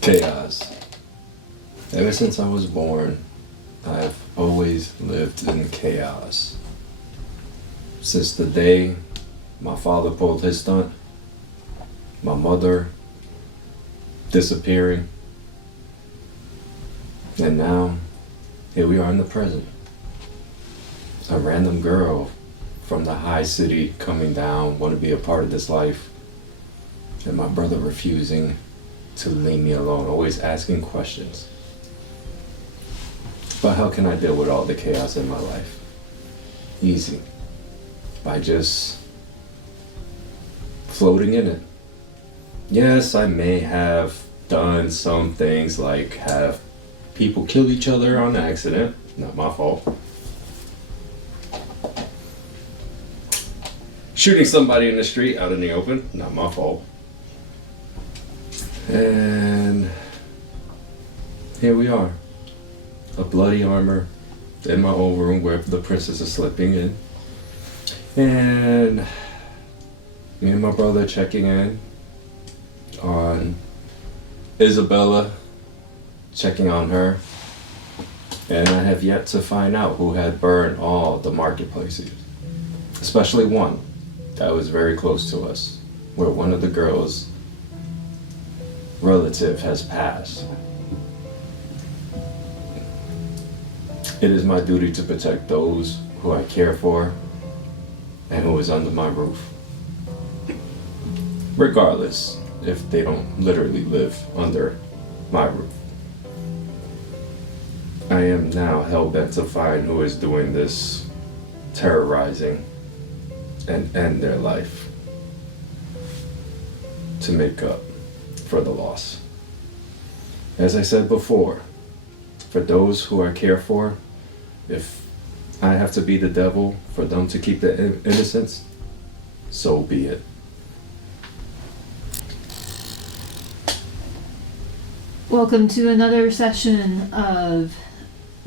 Chaos. Ever since I was born, I've always lived in chaos. Since the day my father pulled his stunt, my mother disappearing, and now here we are in the present. A random girl from the high city coming down, want to be a part of this life, and my brother refusing to leave me alone, always asking questions. But how can I deal with all the chaos in my life? Easy. By just floating in it. Yes, I may have done some things like have people kill each other on accident. Not my fault. Shooting somebody in the street out in the open. Not my fault. And here we are. A bloody armor in my own room where the princess is sleeping in. And me and my brother checking in on Isabella, checking on her. And I have yet to find out who had burned all the marketplaces. Especially one that was very close to us, where one of the girls' relative has passed. It is my duty to protect those who I care for and who is under my roof. Regardless if they don't literally live under my roof. I am now hell-bent to find who is doing this terrorizing and end their life to make up for the loss. As I said before, for those who I care for, if I have to be the devil for them to keep their innocence, so be it. Welcome to another session of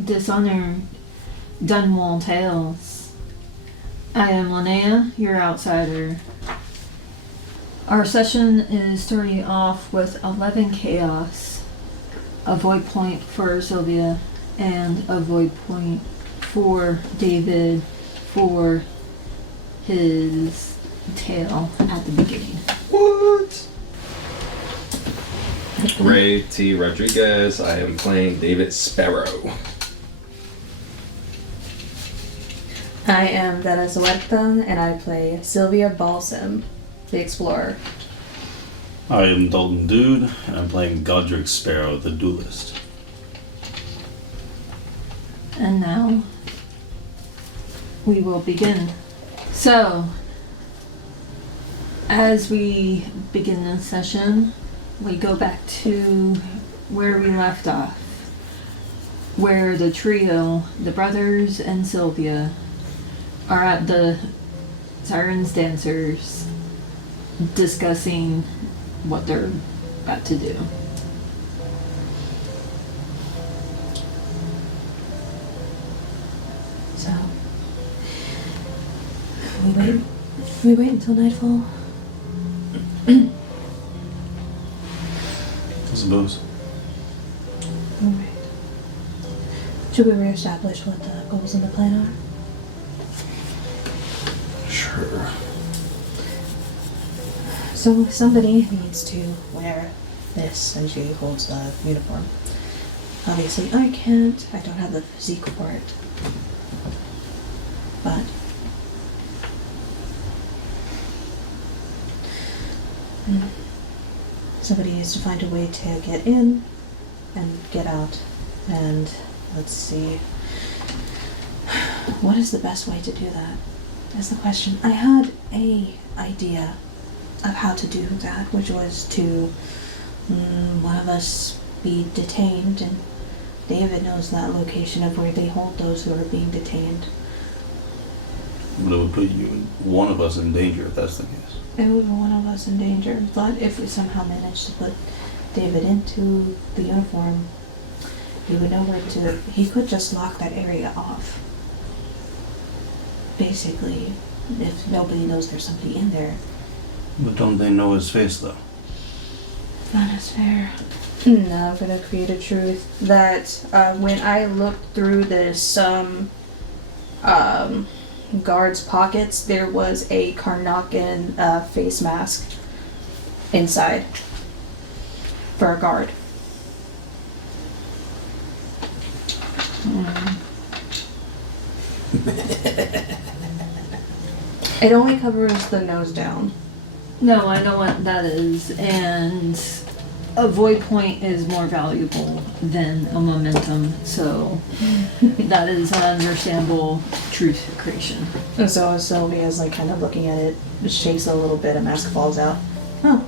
Dishonored Dunwall Tales. I am Lynea, your outsider. Our session is starting off with 11 chaos, a void point for Sylvia, and a void point for David for his tale at the beginning. What? Ray T. Rodriguez. I am playing David Sparrow. I am Theresa and I play Sylvia Balsam, the Explorer. I am Dalton Dude, and I'm playing Godric Sparrow, the Duelist. And now we will begin. So, as we begin this session, we go back to where we left off, where the trio, the brothers and Sylvia, are at the Sirens Dancers discussing what they're about to do. So, we wait until nightfall. I suppose. Alright. Should we reestablish what the goals of the plan are? Sure. So somebody needs to wear this, and she holds the uniform. Obviously I can't, I don't have the physique for it. But somebody needs to find a way to get in and get out. And let's see, what is the best way to do that? That's the question. I had a idea of how to do that, which was to one of us be detained, and David knows that location of where they hold those who are being detained. But it would put one of us in danger if that's the case. It would put one of us in danger, but if we somehow managed to put David into the uniform, he would know where to. He could just lock that area off. Basically, if nobody knows there's somebody in there. But don't they know his face, though? Not as fair. No, for the creative truth that when I looked through this guard's pockets, there was a Karnakan face mask inside for a guard. It only covers the nose down. No, I know what that is, and a void point is more valuable than a momentum, so that is an understandable truth creation. And so Sylvia's like kind of looking at it, shakes a little bit, a mask falls out. Oh.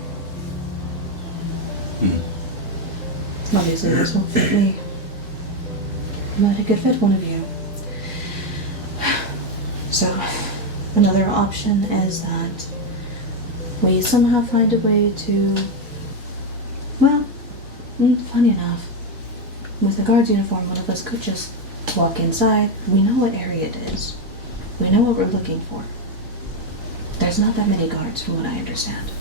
Obviously this won't fit me. But it could fit one of you. So, another option is that we somehow find a way to, well, funny enough, with the guard's uniform, one of us could just walk inside. We know what area it is. We know what we're looking for. There's not that many guards from what I understand.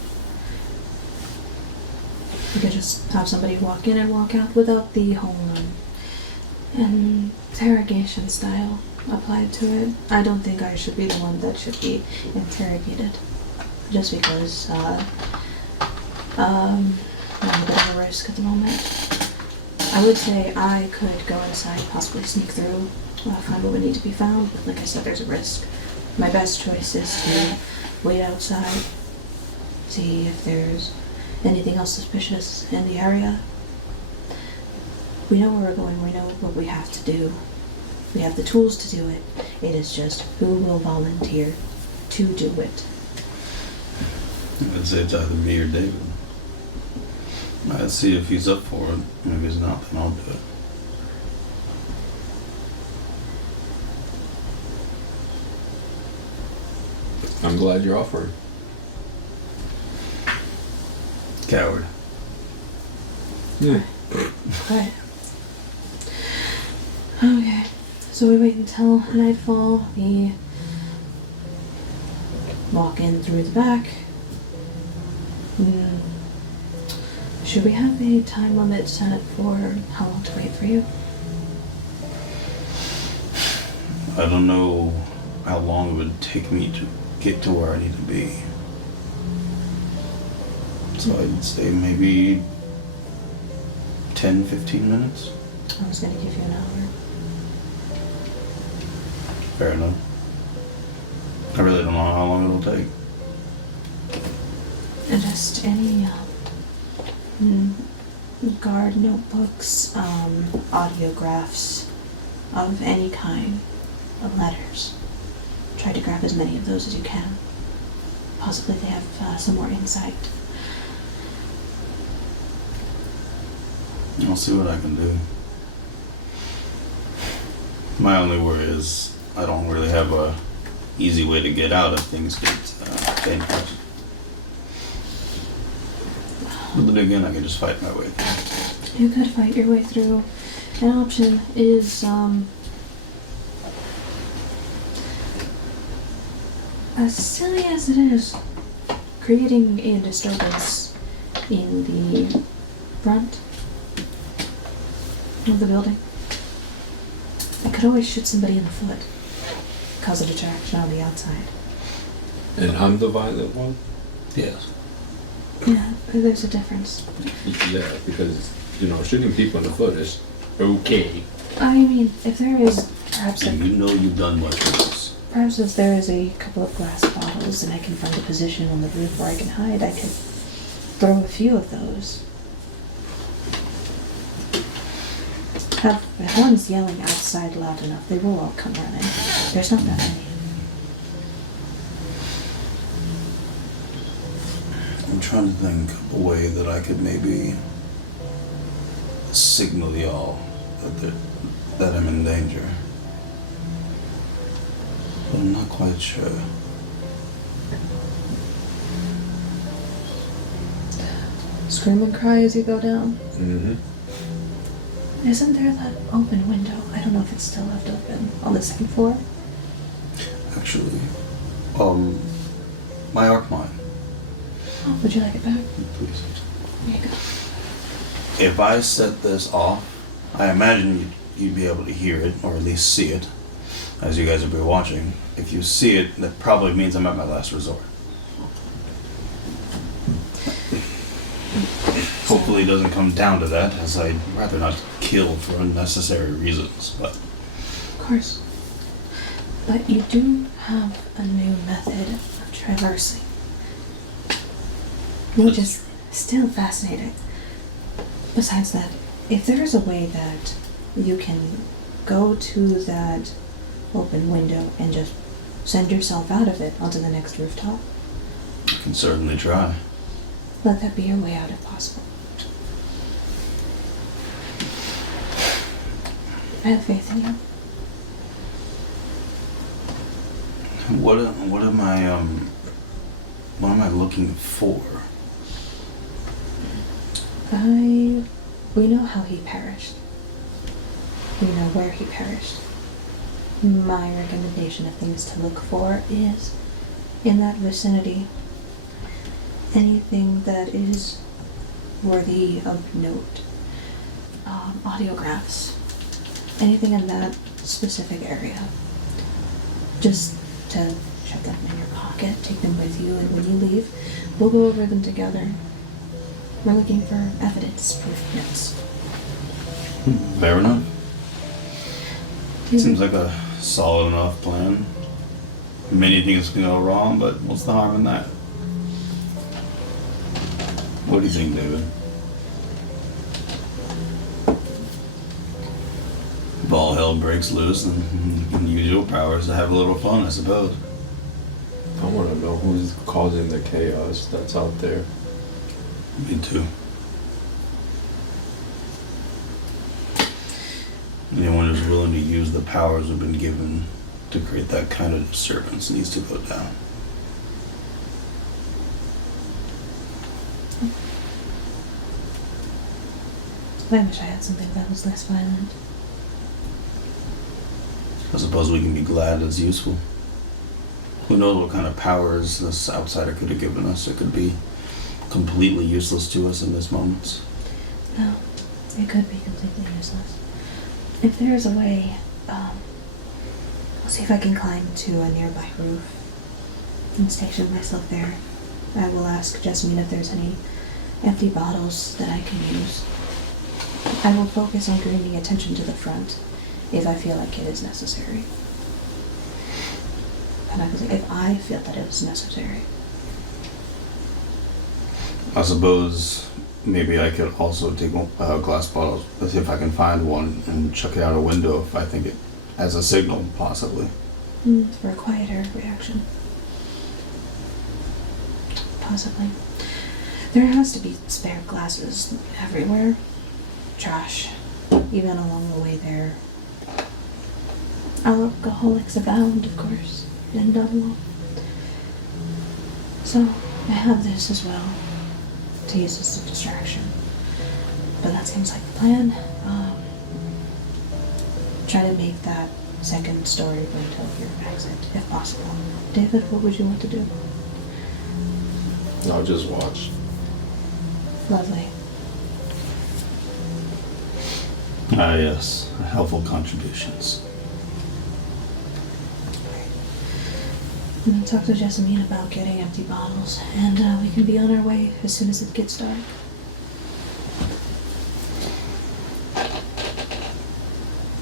We could just have somebody walk in and walk out without the whole interrogation style applied to it. I don't think I should be the one that should be interrogated. Just because I'm a bit of a risk at the moment. I would say I could go inside, possibly sneak through, find what would need to be found, but like I said, there's a risk. My best choice is to wait outside, see if there's anything else suspicious in the area. We know where we're going, we know what we have to do. We have the tools to do it. It is just who will volunteer to do it. I'd say it's either me or David. I'd see if he's up for it. If he's not, then I'll do it. I'm glad you're offering. Coward. Yeah. Right. Okay. So we wait until nightfall. We walk in through the back. Should we have a time limit set for how long to wait for you? I don't know how long it would take me to get to where I need to be. So I'd say maybe 10, 15 minutes. I was gonna give you an hour. Fair enough. I really don't know how long it'll take. And just any guard notebooks, audiographs of any kind, of letters. Try to grab as many of those as you can. Possibly they have some more insight. I'll see what I can do. My only worry is I don't really have a easy way to get out if things get dangerous. But then again, I can just fight my way through. You could fight your way through. An option is, as silly as it is, creating a disturbance in the front of the building. I could always shoot somebody in the foot, cause a distraction on the outside. And I'm the violent one? Yes. Yeah, but there's a difference. Yeah, because, shooting people in the foot is okay. I mean, if there is perhaps And you know you've done much of this. perhaps if there is a couple of glass bottles and I can find a position on the roof where I can hide, I could throw a few of those. If one's yelling outside loud enough, they will all come running. There's not that many. I'm trying to think of a way that I could maybe signal y'all that I'm in danger. But I'm not quite sure. Scream and cry as you go down. Mm-hmm. Isn't there that open window? I don't know if it's still left open on the second floor. Actually, my arc mine. Oh, would you like it back? Please. Here you go. If I set this off, I imagine you'd be able to hear it, or at least see it, as you guys will be watching. If you see it, that probably means I'm at my last resort. Hopefully it doesn't come down to that, as I'd rather not kill for unnecessary reasons, but... Of course. But you do have a new method of traversing, which is still fascinating. Besides that, if there is a way that you can go to that open window and just send yourself out of it onto the next rooftop, I can certainly try. let that be your way out if possible. I have faith in you. What am I looking for? We know how he perished. We know where he perished. My recommendation of things to look for is, in that vicinity, anything that is worthy of note. Audiographs. Anything in that specific area. Just to shove them in your pocket, take them with you, and when you leave, we'll go over them together. We're looking for evidence, proof notes. Fair enough. Seems like a solid enough plan. Many things can go wrong, but what's the harm in that? What do you think, David? If all hell breaks loose, then you can use your powers to have a little fun, I suppose. I want to know who's causing the chaos that's out there. Me too. Anyone who's willing to use the powers we've been given to create that kind of disturbance needs to go down. I wish I had something that was less violent. I suppose we can be glad it's useful. Who knows what kind of powers this outsider could have given us? It could be completely useless to us in this moment. No, it could be completely useless. If there is a way, I'll see if I can climb to a nearby roof and station myself there. I will ask Jessamine if there's any empty bottles that I can use. I will focus on bringing attention to the front if I feel like it is necessary. And I was like, if I feel that it was necessary. I suppose maybe I could also take glass bottles, if I can find one, and chuck it out a window if I think it as a signal, possibly. For a quieter reaction. Possibly. There has to be spare glasses everywhere. Trash. Even along the way there. Alcoholics abound, of course, in Dunwall. So, I have this as well, to use as a distraction. But that seems like the plan. Try to make that second story window your exit, if possible. David, what would you want to do? I'll just watch. Lovely. Ah, yes. Helpful contributions. I'm gonna talk to Jessamine about getting empty bottles, and we can be on our way as soon as it gets dark.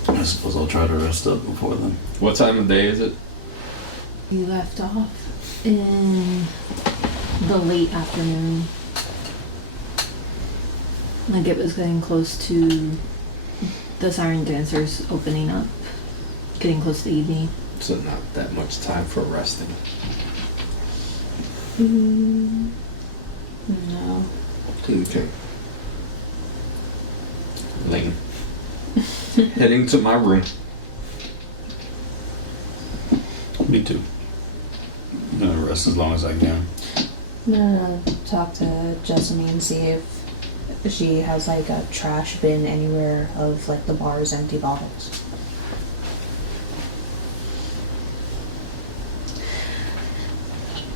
I suppose I'll try to rest up before then. What time of day is it? You left off in the late afternoon. Like it was getting close to the siren dancers opening up. Getting close to evening. So not that much time for resting. No. Okay. Lane. Heading to my room. Me too. I'm gonna rest as long as I can. I'm gonna talk to Jessamine and see if she has like a trash bin anywhere of like the bar's empty bottles.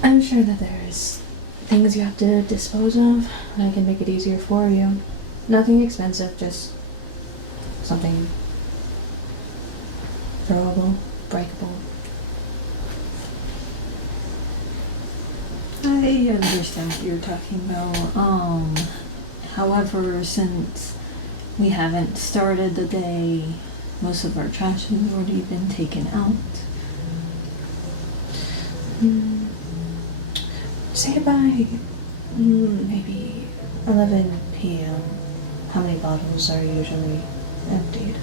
I'm sure that there's things you have to dispose of, and I can make it easier for you. Nothing expensive, just something throwable, breakable. I understand what you're talking about. However, since we haven't started the day, most of our trash has already been taken out. Say by maybe 11 p.m. How many bottles are usually emptied?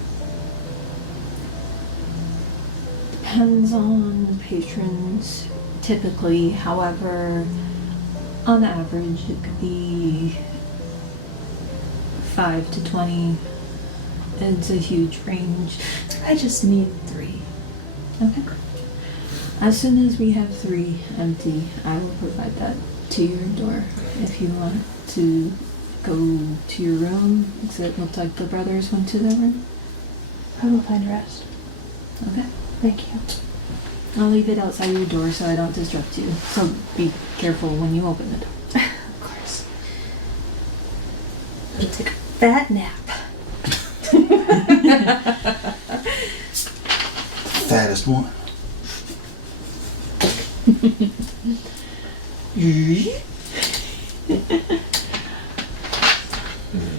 Depends on patrons, typically. However, on average, it could be 5 to 20. It's a huge range. I just need 3. Okay. As soon as we have 3 empty, I will provide that to your door. If you want to go to your room, because it looked like the brothers went to their room. I will find rest. Okay. Thank you. I'll leave it outside your door so I don't disrupt you. So be careful when you open the door. Of course. I'll take a fat nap. Fattest one.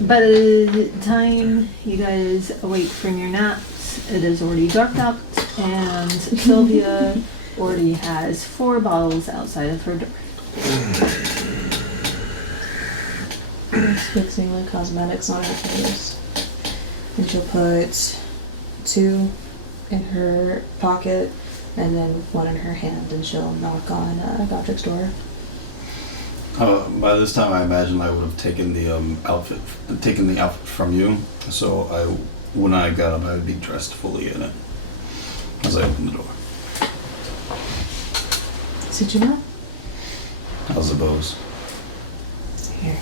By the time you guys awake from your naps, it is already dark out, and Sylvia already has 4 bottles outside of her door. She's fixing the cosmetics on her face. And she'll put 2 in her pocket and then 1 in her hand, and she'll knock on Godric's door. By this time, I imagine I would have taken the outfit from you. So when I got up, I would be dressed fully in it as I opened the door. Suit you well? I suppose. Here.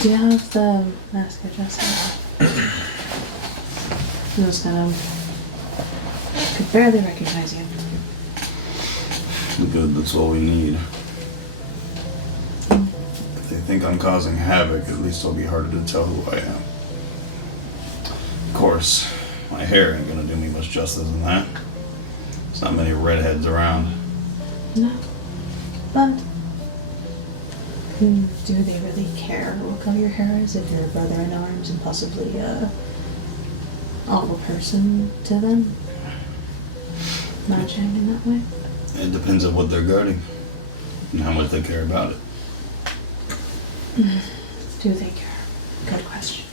Do you have the mask I just had? Those kind of... could barely recognize you. Good, that's all we need. If they think I'm causing havoc, at least it'll be harder to tell who I am. Of course, my hair ain't gonna do me much justice in that. There's not many redheads around. No. But... do they really care what color your hair is if you're a brother in arms and possibly a awful person to them? Imagining in that way? It depends on what they're guarding and how much they care about it. Do they care? Good question.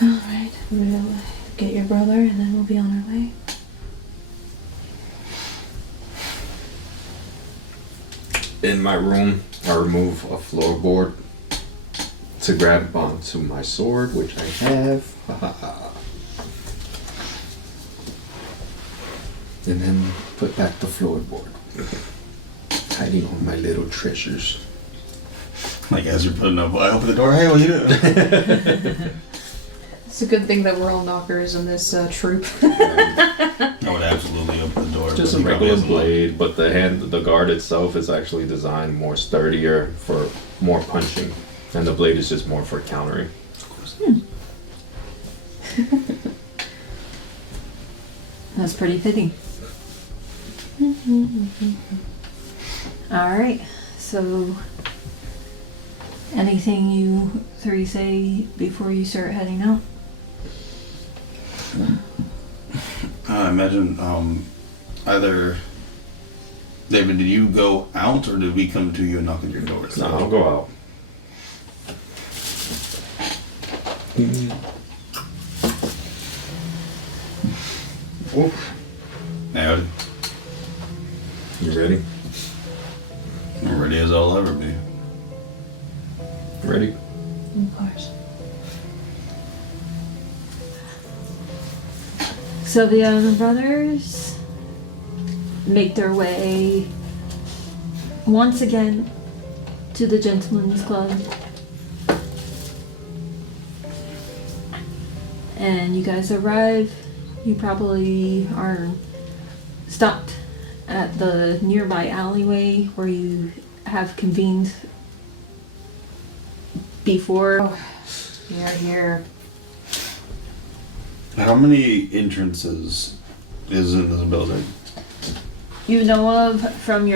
Alright, we'll get your brother and then we'll be on our way. In my room, I remove a floorboard to grab onto my sword, which I have. And then put back the floorboard. Hiding all my little treasures. Like as you're putting up, I open the door, hey, what you doing? It's a good thing that we're all knockers in this troop. I would absolutely open the door. Just a regular blade, but the guard itself is actually designed more sturdier for more punching. And the blade is just more for countering. Of course. That's pretty fitting. Alright, so anything you 3 say before you start heading out? I imagine either... David, did you go out or did we come to you and knock on your door? No, I'll go out. Oof. Howdy. You ready? I'm ready as I'll ever be. Ready? Of course. Sylvia and the brothers make their way once again to the Gentleman's Club. And you guys arrive. You probably are stopped at the nearby alleyway where you have convened before. We are here. How many entrances is in this building? You know of from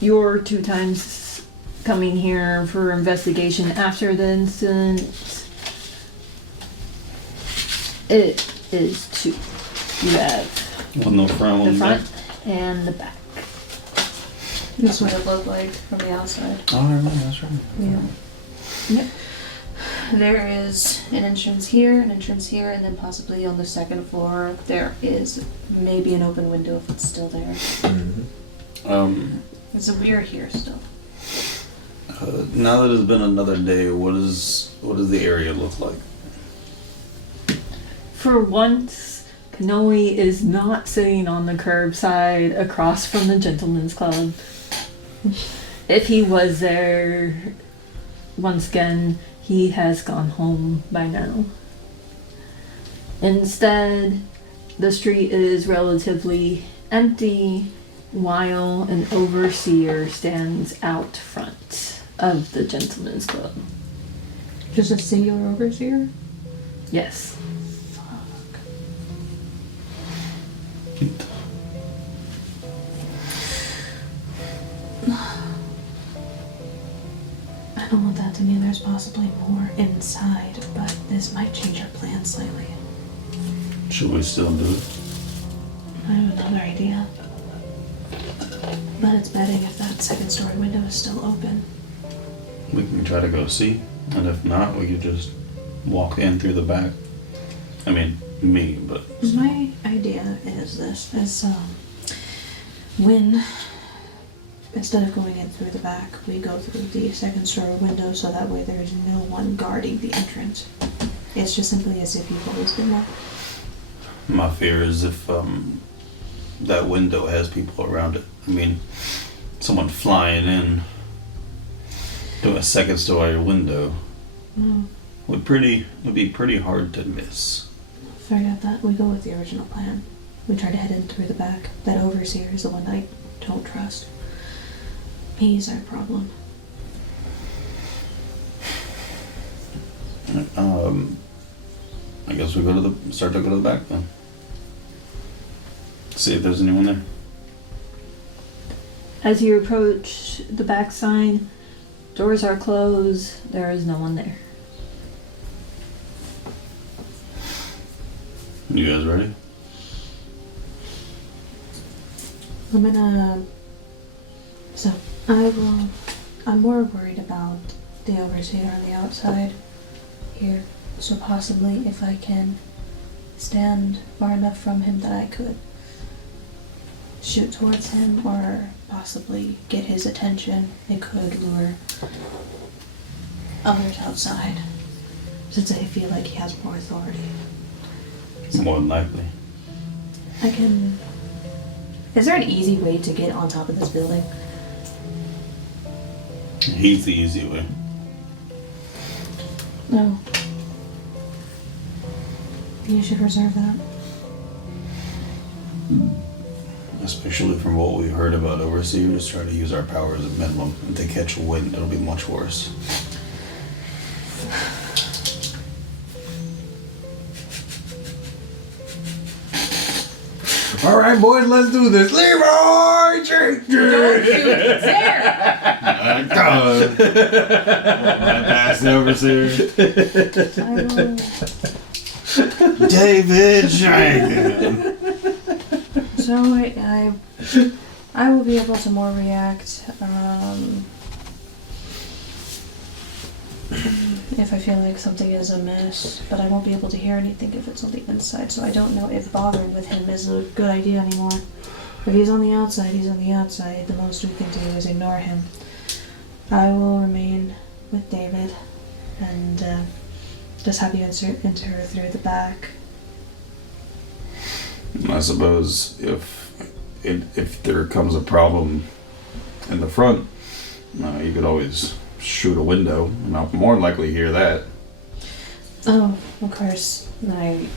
your 2 times coming here for investigation after the incident. It is 2. You have One in the front, the one front back. and the back. This is what it looked like from the outside. Oh, I remember, that's right. Yeah. Yep. There is an entrance here, and then possibly on the second floor there is maybe an open window if it's still there. So we're here still. Now that it's been another day, what does the area look like? For once, Kanoe is not sitting on the curbside across from the Gentleman's Club. If he was there, once again, he has gone home by now. Instead, the street is relatively empty while an overseer stands out front of the Gentleman's Club. Just a singular overseer? Yes. I don't want that to mean there's possibly more inside, but this might change our plan slightly. Should we still do it? I have another idea. But it's betting if that second story window is still open. We can try to go see, and if not, we could just walk in through the back. I mean, me, but... My idea is when, instead of going in through the back, we go through the second story window so that way there's no one guarding the entrance. It's just simply as if you've always been there. My fear is if that window has people around it. I mean, someone flying in to a second story window would be pretty hard to miss. Forget that. We go with the original plan. We try to head in through the back. That overseer is the one I don't trust. He's our problem. I guess we start to go to the back then. See if there's anyone there. As you approach the back sign, doors are closed, there is no one there. You guys ready? I'm more worried about the overseer on the outside here. So possibly if I can stand far enough from him that I could shoot towards him or possibly get his attention, it could lure others outside. Since I feel like he has more authority. More than likely. Is there an easy way to get on top of this building? He's the easy way. No. You should reserve that. Especially from what we heard about overseers, try to use our powers at minimum. If they catch wind, it'll be much worse. All right, boys, let's do this. Leroy Jenkins! Don't you dare! I passed the overseer. David Jenkins! So I will be able to more react if I feel like something is amiss, but I won't be able to hear anything if it's on the inside, so I don't know if bothering with him is a good idea anymore. If he's on the outside, he's on the outside. The most we can do is ignore him. I will remain with David and just have you enter through the back. I suppose if there comes a problem in the front, you could always shoot a window, and I'll more than likely hear that. Oh, of course. I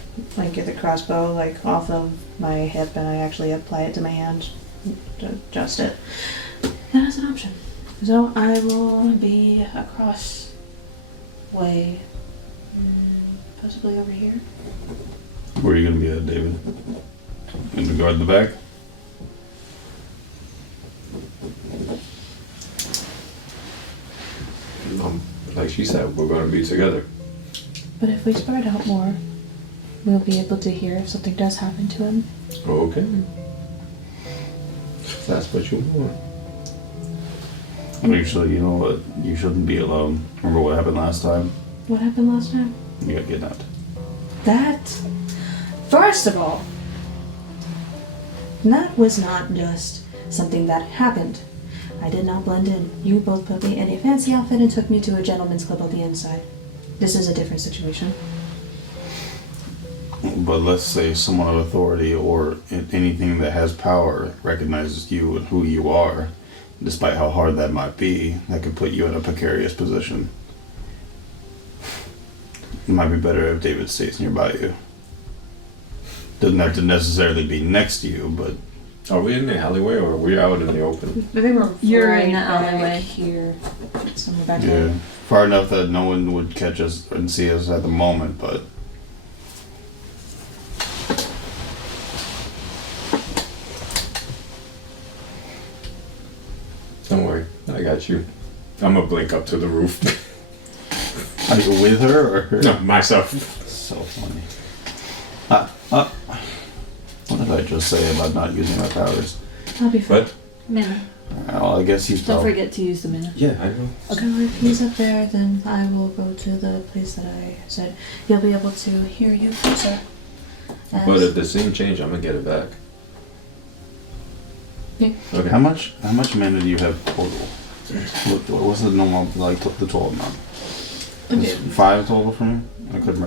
get the crossbow off of my hip, and I actually apply it to my hand to adjust it. That is an option. So I will be across way, possibly over here. Where are you gonna be at, David? In the guard in the back? Like she said, we're gonna be together. But if we spread out more, we'll be able to hear if something does happen to him. Okay. If that's what you want. Actually, you know what? You shouldn't be alone. Remember what happened last time? What happened last time? You got kidnapped. That, first of all, that was not just something that happened. I did not blend in. You both put me in a fancy outfit and took me to a gentleman's club on the inside. This is a different situation. But let's say someone of authority or anything that has power recognizes you and who you are, despite how hard that might be, that could put you in a precarious position. It might be better if David stays nearby you. Doesn't have to necessarily be next to you, but... Are we in the alleyway or are we out in the open? But they were You're in the back alleyway. here. Somewhere back yeah, here. far enough that no one would catch us and see us at the moment, but... Don't worry, I got you. I'm gonna blink up to the roof. Are you with her or...? No, myself. So funny. What did I just say about not using my powers? I'll be fine. But Minute. Well, I guess he's Don't probably... forget to use the minute. yeah, I know. So if he's up there, then I will go to the place that I said. You'll be able to hear you closer. But if the scene change, I'm gonna get it back. Yeah. Okay. How much mana do you have total? What's the normal, like, the total amount? Okay. 5 total for me? I couldn't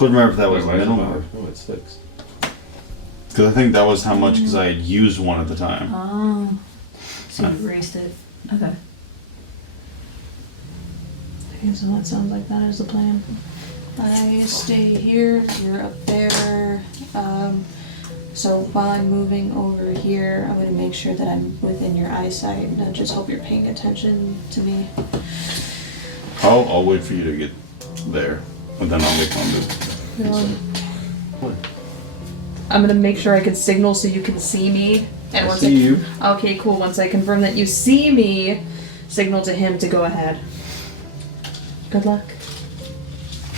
remember if that was the Wait, minimum. why is it 5? Oh, it's 6. Because I think that was how much, because I had used one at the time. Oh. So you erased it. Okay. Okay, so that sounds like that is the plan. I stay here, you're up there. So while I'm moving over here, I'm gonna make sure that I'm within your eyesight, and I just hope you're paying attention to me. I'll wait for you to get there, and then I'll make my move. What? I'm gonna make sure I can signal so you can see me. And I once see you. Okay, cool. Once I confirm that you see me, signal to him to go ahead. Good luck.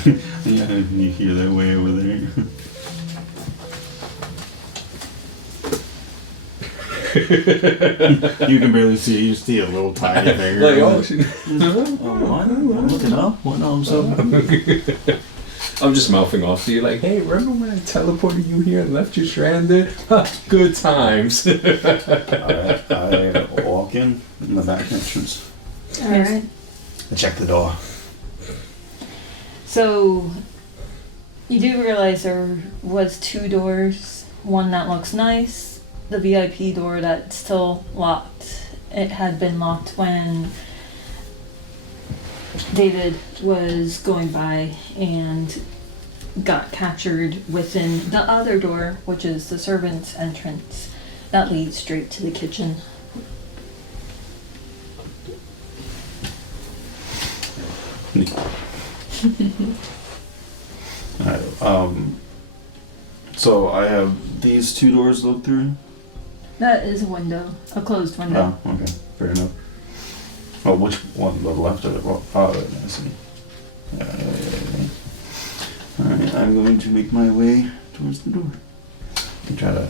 Yeah, you hear that way over there. You can barely see it. You see a little tiny finger. Like, oh, she... what? I'm looking up. What? No, I'm so... I'm just mouthing off to you like, hey, remember when I teleported you here and left you stranded? Ha, good times. Alright, I walk in the back entrance. Alright. I check the door. So you do realize there was 2 doors. One that looks nice, the VIP door that's still locked. It had been locked when David was going by and got captured within the other door, which is the servant's entrance that leads straight to the kitchen. Alright, so I have these 2 doors to look through? That is a window, a closed window. Oh, okay, fair enough. Oh, which one? The left or the right? Oh, I see. Yeah. Alright, I'm going to make my way towards the door. And try to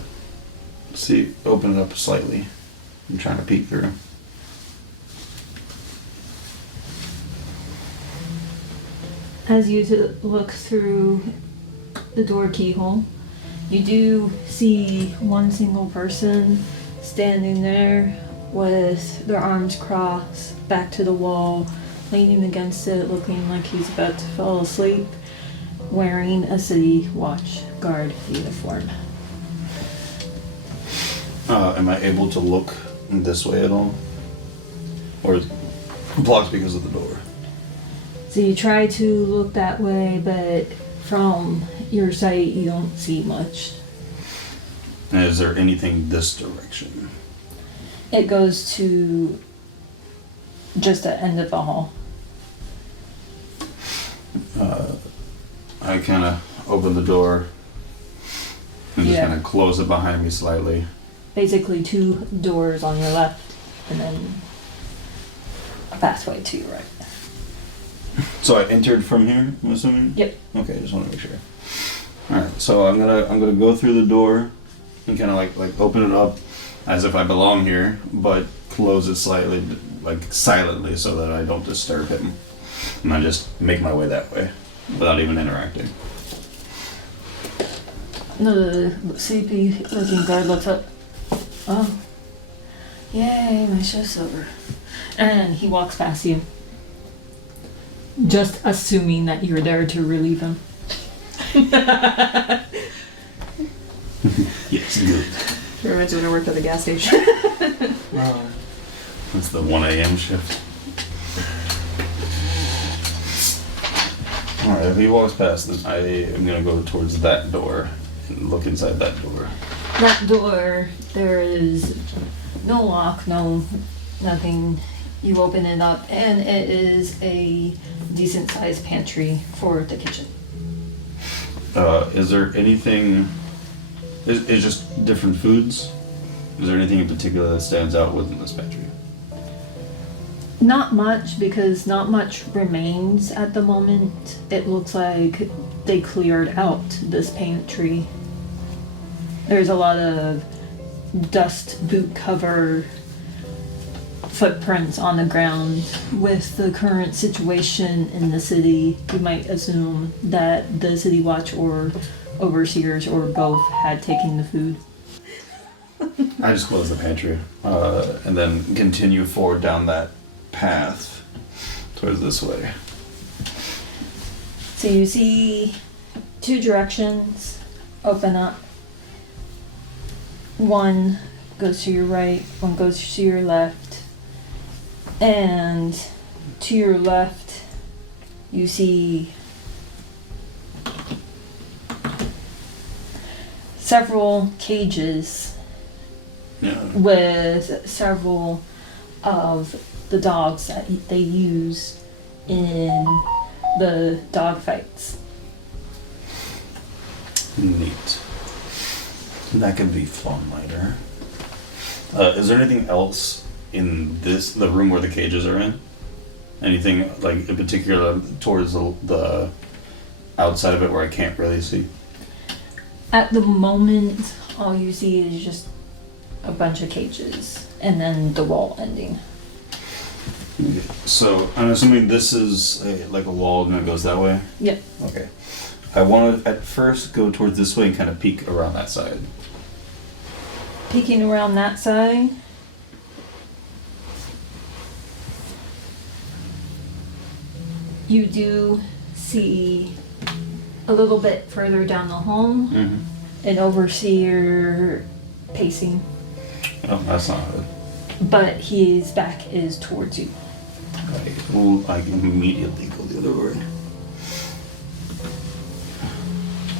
open it up slightly. I'm trying to peek through. As you look through the door keyhole, you do see one single person standing there with their arms crossed, back to the wall, leaning against it, looking like he's about to fall asleep, wearing a city watch guard uniform. Am I able to look this way at all? Or is it blocked because of the door? So you try to look that way, but from your sight you don't see much. And is there anything this direction? It goes to just at end of the hall. I kind of open the door and just Yeah. kind of close it behind me slightly. Basically 2 doors on your left and then a pathway to your right. So I entered from here, I'm assuming? Yep. Okay, just want to make sure. Alright, so I'm gonna go through the door and kind of like open it up as if I belong here, but close it slightly, like silently, so that I don't disturb him. And I just make my way that way without even interacting. The sleepy looking guard looks up. Oh. Yay, my shift's over. And he walks past you. Just assuming that you're there to relieve him. Yes, good. Reminds me when I worked at the gas station. That's the 1 a.m. shift. Alright, if he walks past, then I am gonna go towards that door and look inside that door. That door, there is no lock, nothing. You open it up, and it is a decent sized pantry for the kitchen. Is there anything... Is just different foods? Is there anything in particular that stands out within this pantry? Not much, because not much remains at the moment. It looks like they cleared out this pantry. There's a lot of dust boot cover footprints on the ground. With the current situation in the city, you might assume that the city watch or overseers or both had taken the food. I just close the pantry and then continue forward down that path towards this way. So you see 2 directions open up. One goes to your right, one goes to your left. And to your left, you see several cages Yeah. with several of the dogs that they use in the dog fights. Neat. That could be fun later. Is there anything else in the room where the cages are in? Anything like in particular towards the outside of it where I can't really see? At the moment, all you see is just a bunch of cages and then the wall ending. So I'm assuming this is like a wall and it goes that way? Yep. Okay. I want to at first go towards this way and kind of peek around that side. Peeking around that side, you do see a little bit further down the hall an overseer pacing, Oh, that's not good. but his back is towards you. I can immediately go the other way.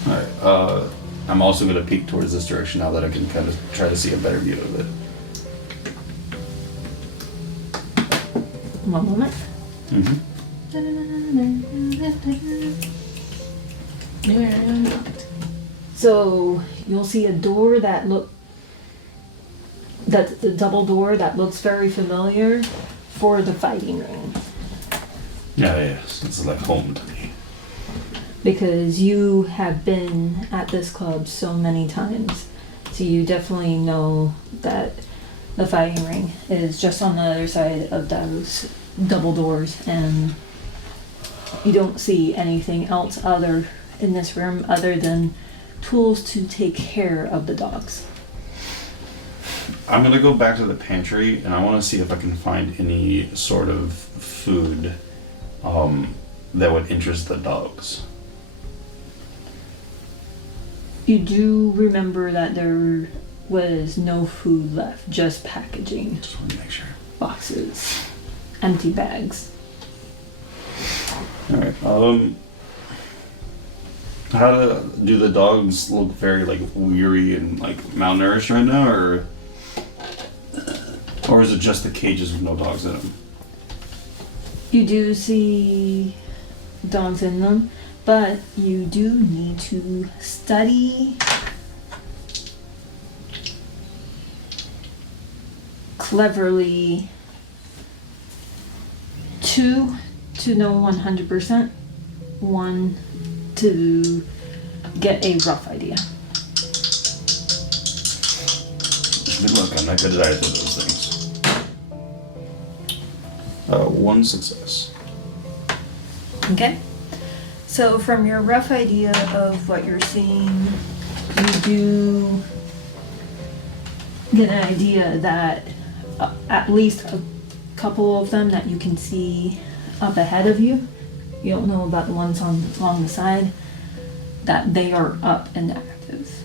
Alright, I'm also going to peek towards this direction now that I can kind of try to see a better view of it. One moment. Mm-hmm. So you'll see a door that's the double door that looks very familiar for the fighting ring. Yeah, yes. It's like home to me. Because you have been at this club so many times, so you definitely know that the fighting ring is just on the other side of those double doors, and you don't see anything else other in this room other than tools to take care of the dogs. I'm going to go back to the pantry and I want to see if I can find any sort of food that would interest the dogs. You do remember that there was no food left, just packaging, Just want to make sure. boxes, empty bags. Alright, how do the dogs look very like weary and like malnourished right now, or is it just the cages with no dogs in them? You do see dogs in them, but you do need to study cleverly 2 to know 100%, 1 to get a rough idea. Good luck. I'm not good at either of those things. 1 success. Okay. So from your rough idea of what you're seeing, you do get an idea that at least a couple of them that you can see up ahead of you, you don't know about the ones along the side, that they are up and active.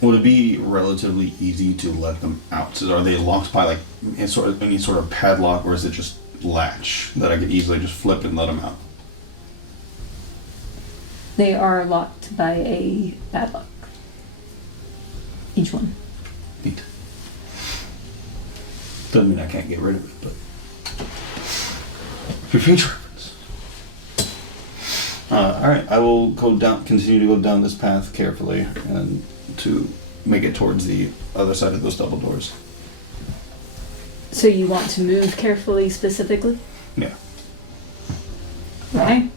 Would it be relatively easy to let them out? So are they locked by like any sort of padlock, or is it just latch that I could easily just flip and let them out? They are locked by a padlock. Each one. Neat. Doesn't mean I can't get rid of it, but for future reference. All right, I will continue to go down this path carefully and to make it towards the other side of those double doors. So you want to move carefully specifically? Yeah. Okay.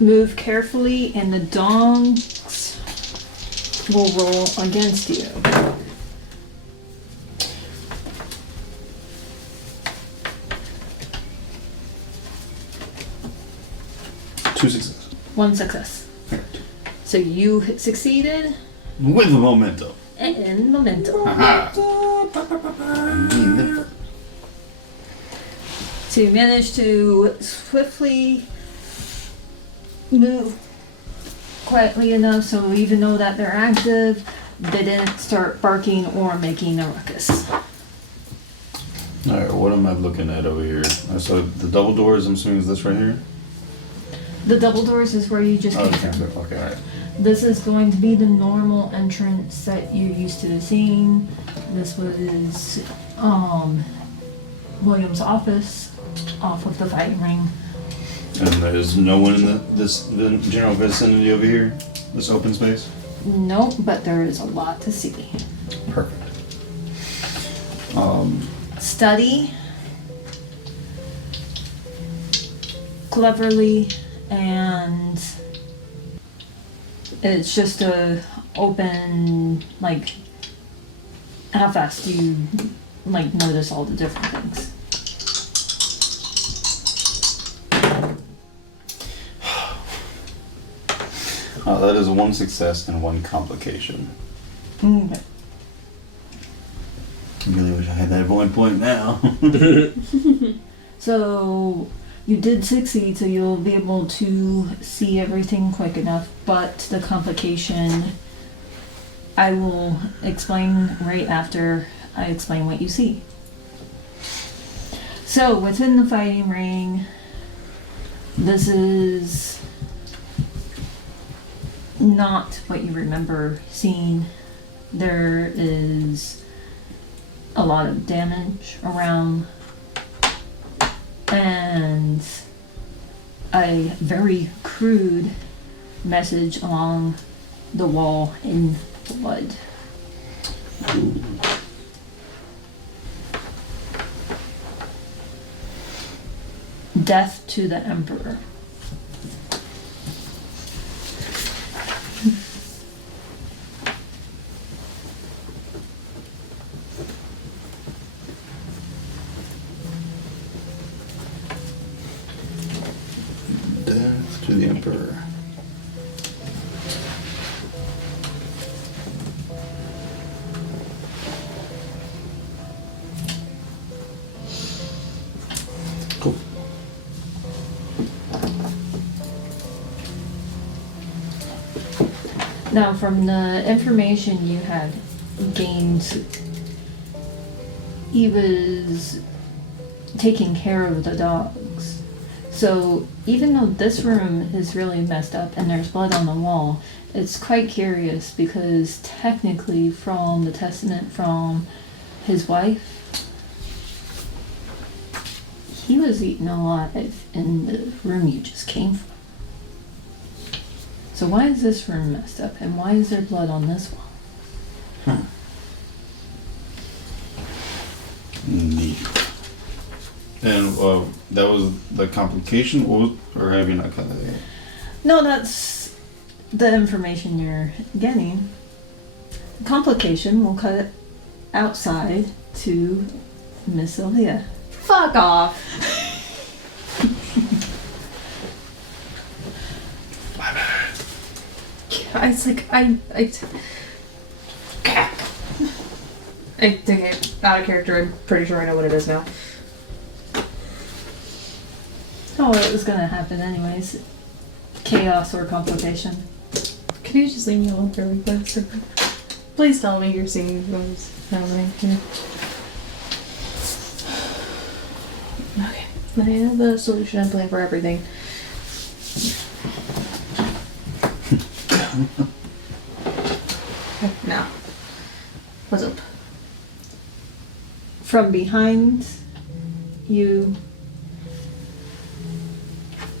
Move carefully and the dogs will roll against you. Two successes. 1 success. Alright. So you succeeded With momentum. and momentum. Haha. So you managed to swiftly move quietly enough so even though that they're active, they didn't start barking or making a ruckus. Alright, what am I looking at over here? So the double doors, I'm assuming, is this right here? The double doors is where you just came from. Okay, alright. This is going to be the normal entrance that you're used to seeing. This was William's office off of the fighting ring. And there's no one in the general vicinity over here? This open space? Nope, but there is a lot to see. Perfect. Study cleverly, and it's just a open, like, how fast do you like notice all the different things? That is 1 success and 1 complication. Okay. I really wish I had that at one point now. So you did succeed, so you'll be able to see everything quick enough, but the complication I will explain right after I explain what you see. So within the fighting ring, this is not what you remember seeing. There is a lot of damage around and a very crude message along the wall in blood. Death to the Emperor. Death to the Emperor. Cool. Now, from the information you had gained, he was taking care of the dogs. So even though this room is really messed up and there's blood on the wall, it's quite curious because technically from the testament from his wife, he was eaten alive in the room you just came from. So why is this room messed up, and why is there blood on this wall? Neat. And that was the complication, or have you not cut that yet? No, that's the information you're getting. Complication, we'll cut it outside to Miss Sylvia. Fuck off. It's like I take it out of character. I'm pretty sure I know what it is now. Oh, it was gonna happen anyways. Chaos or complication. Can you just leave me alone for a week, please? Please tell me you're seeing what's happening here. Okay. I have a solution and plan for everything. Now, what's up? From behind you,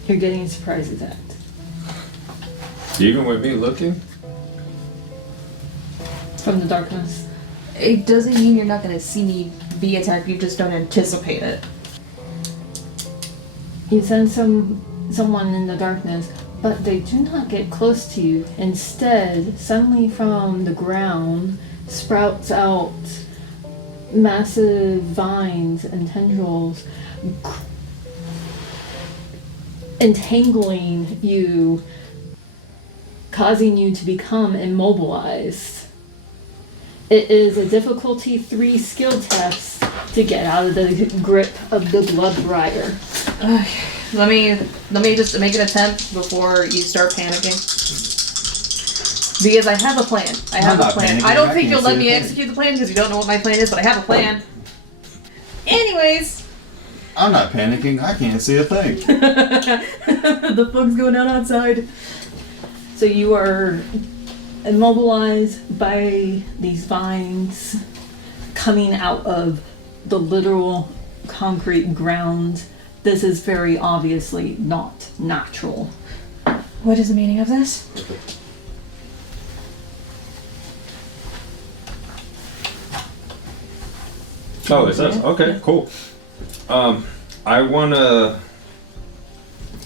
you're getting surprise attacked. Even with me looking? From the darkness. It doesn't mean you're not gonna see me be attacked, you just don't anticipate it. You sense someone in the darkness, but they do not get close to you. Instead, suddenly from the ground sprouts out massive vines and tendrils entangling you, causing you to become immobilized. It is a difficulty 3 skill test to get out of the grip of the blood rider. Okay. Let me just make an attempt before you start panicking. Because I have a plan. I have I'm a not plan. panicking. I don't I think can't you'll see let a me thing. execute the plan because you don't know what my plan is, but I have a plan. Anyways. I'm not panicking. I can't see a thing. The fog's going out outside. So you are immobilized by these vines coming out of the literal concrete ground. This is very obviously not natural. What is the meaning of this? Oh, it does. Okay, cool. I want to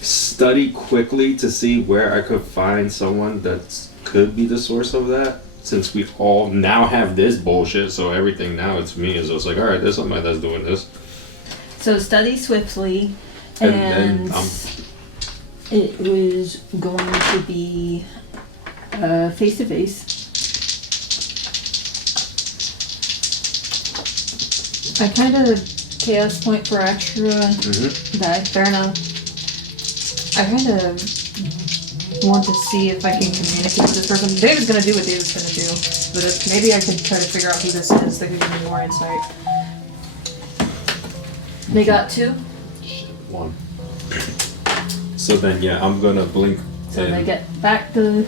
study quickly to see where I could find someone that could be the source of that. Since we all now have this bullshit, so everything now it's me. So it's like, all right, there's somebody that's doing this. So study swiftly, And and, then it was going to be face to face. I kind of chaos point for extra die. Fair enough. I kind of want to see if I can communicate with this person. David's gonna do what David's gonna do, but if, maybe I could try to figure out who this is. That could give me more insight. They got 2, 1. So then, yeah, I'm gonna blink. so in. they get back the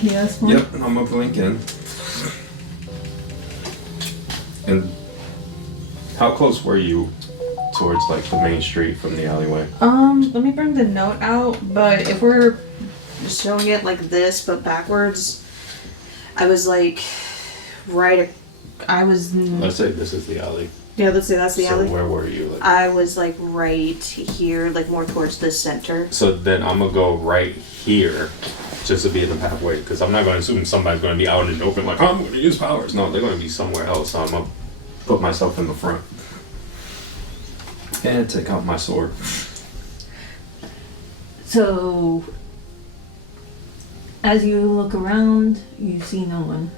chaos point. Yep, I'm gonna blink in. And how close were you towards like the main street from the alleyway? Let me bring the note out, but if we're showing it like this but backwards, I was like Let's say this is the alley. yeah, let's say that's the So alley. where were you? Like, I was like right here, like more towards the center. so then I'm gonna go right here, just to be in the pathway, because I'm not gonna assume somebody's gonna be out in the open like, oh, I'm gonna use powers. No, they're gonna be somewhere else. So I'm gonna put myself in the front and take out my sword. So, as you look around, you see no one.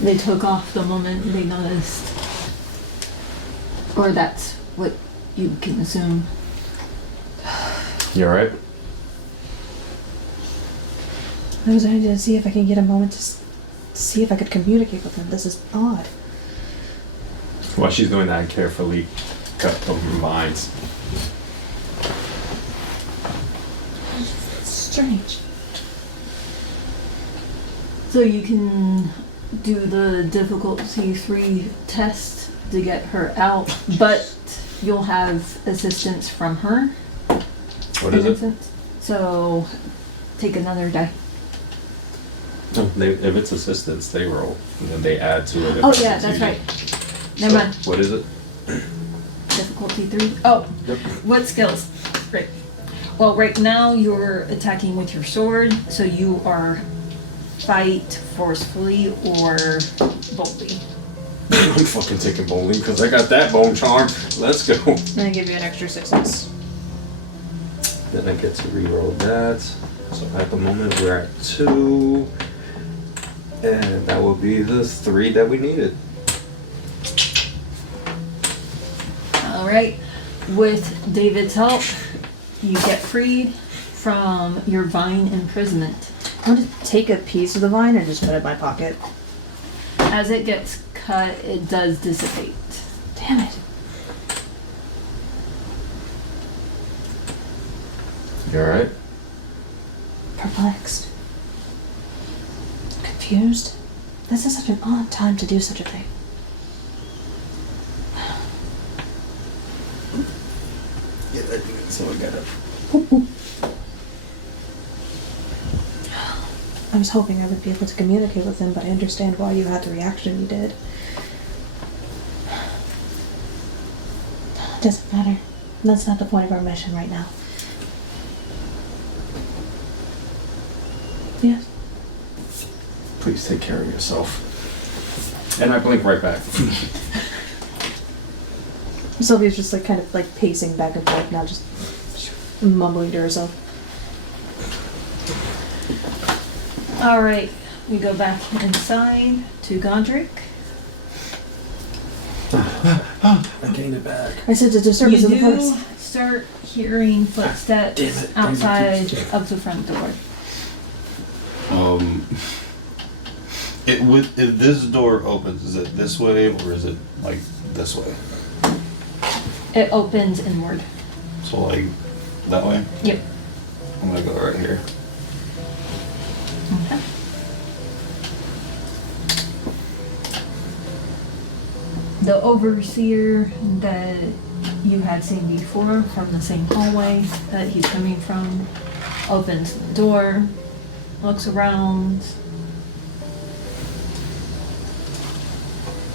They took off the moment they noticed. Or that's what you can assume. You alright? I was trying to see if I can get a moment to see if I could communicate with him. This is odd. While she's doing that, I carefully cut over vines. Strange. So you can do the difficulty 3 test to get her out, but you'll have assistance from her. What is it? Assistance. So take another die. No, if it's assistance, they roll. And then they add to it. if Oh it's yeah, that's easy. right. Never mind. What is it? Difficulty 3. Oh, Yep. what skills? Great. Well, right now you're attacking with your sword, so you are fight forcefully or boldly. I'm fucking taking bowling because I got that bone charm. Let's go. I'm gonna give you an extra success. Then I get to reroll that. So at the moment we're at 2. And that will be the 3 that we needed. All right. With David's help, you get freed from your vine imprisonment. I want to take a piece of the vine and just put it in my pocket. As it gets cut, it does dissipate. Damn it. You alright? Perplexed. Confused. This is such an odd time to do such a thing. Yeah, so I got it. I was hoping I would be able to communicate with him, but I understand why you had the reaction you did. It doesn't matter. That's not the point of our mission right now. Yes. Please take care of yourself. And I blink right back. Sylvia's just like kind of like pacing back and forth now, just mumbling to herself. All right. We go back inside to Godric. I gained it back. I said the disturbance You of the do forest. start hearing footsteps Damn it. outside of the front door. If this door opens, is it this way or is it like this way? It opens inward. So like that way? Yep. I'm gonna go right here. Okay. The overseer that you had seen before from the same hallway that he's coming from opens the door, looks around,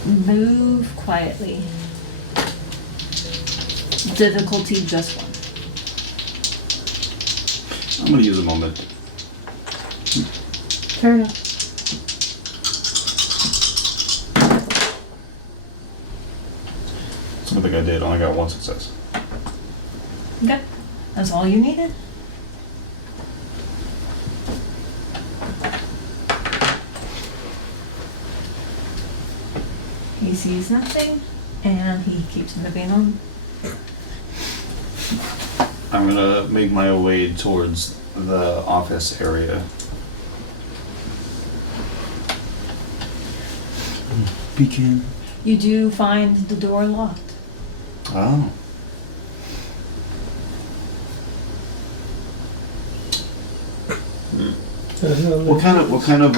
move quietly. Difficulty just 1. I'm gonna use a moment. Fair enough. I think I did. Only got 1 success. Okay, that's all you needed. He sees nothing, and he keeps moving on. I'm gonna make my way towards the office area. Peeking. You do find the door locked. Oh. What kind of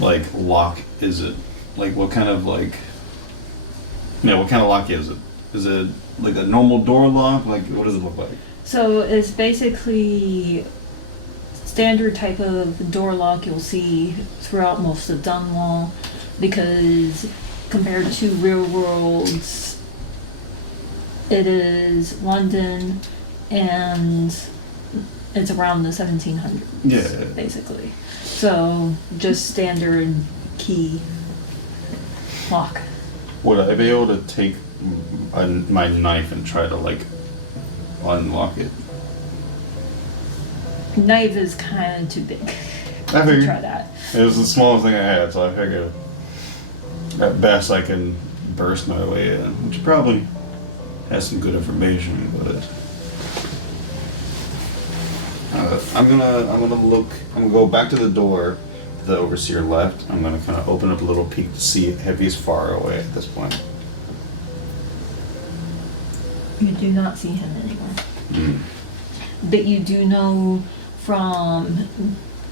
like lock is it? Like what kind of lock is it? Is it like a normal door lock? Like what does it look like? So it's basically standard type of door lock you'll see throughout most of Dunwall, because compared to real worlds, it is London and it's around the 1700s, Yeah. basically. So just standard key lock. Would I be able to take my knife and try to like unlock it? Knife is kind of too big I to figured. try that. It was the smallest thing I had, so I figured at best I can burst my way in, which probably has some good information, but I'm gonna go back to the door the overseer left. I'm gonna kind of open up a little peek to see if he's far away at this point. You do not see him anymore. Mm. But you do know from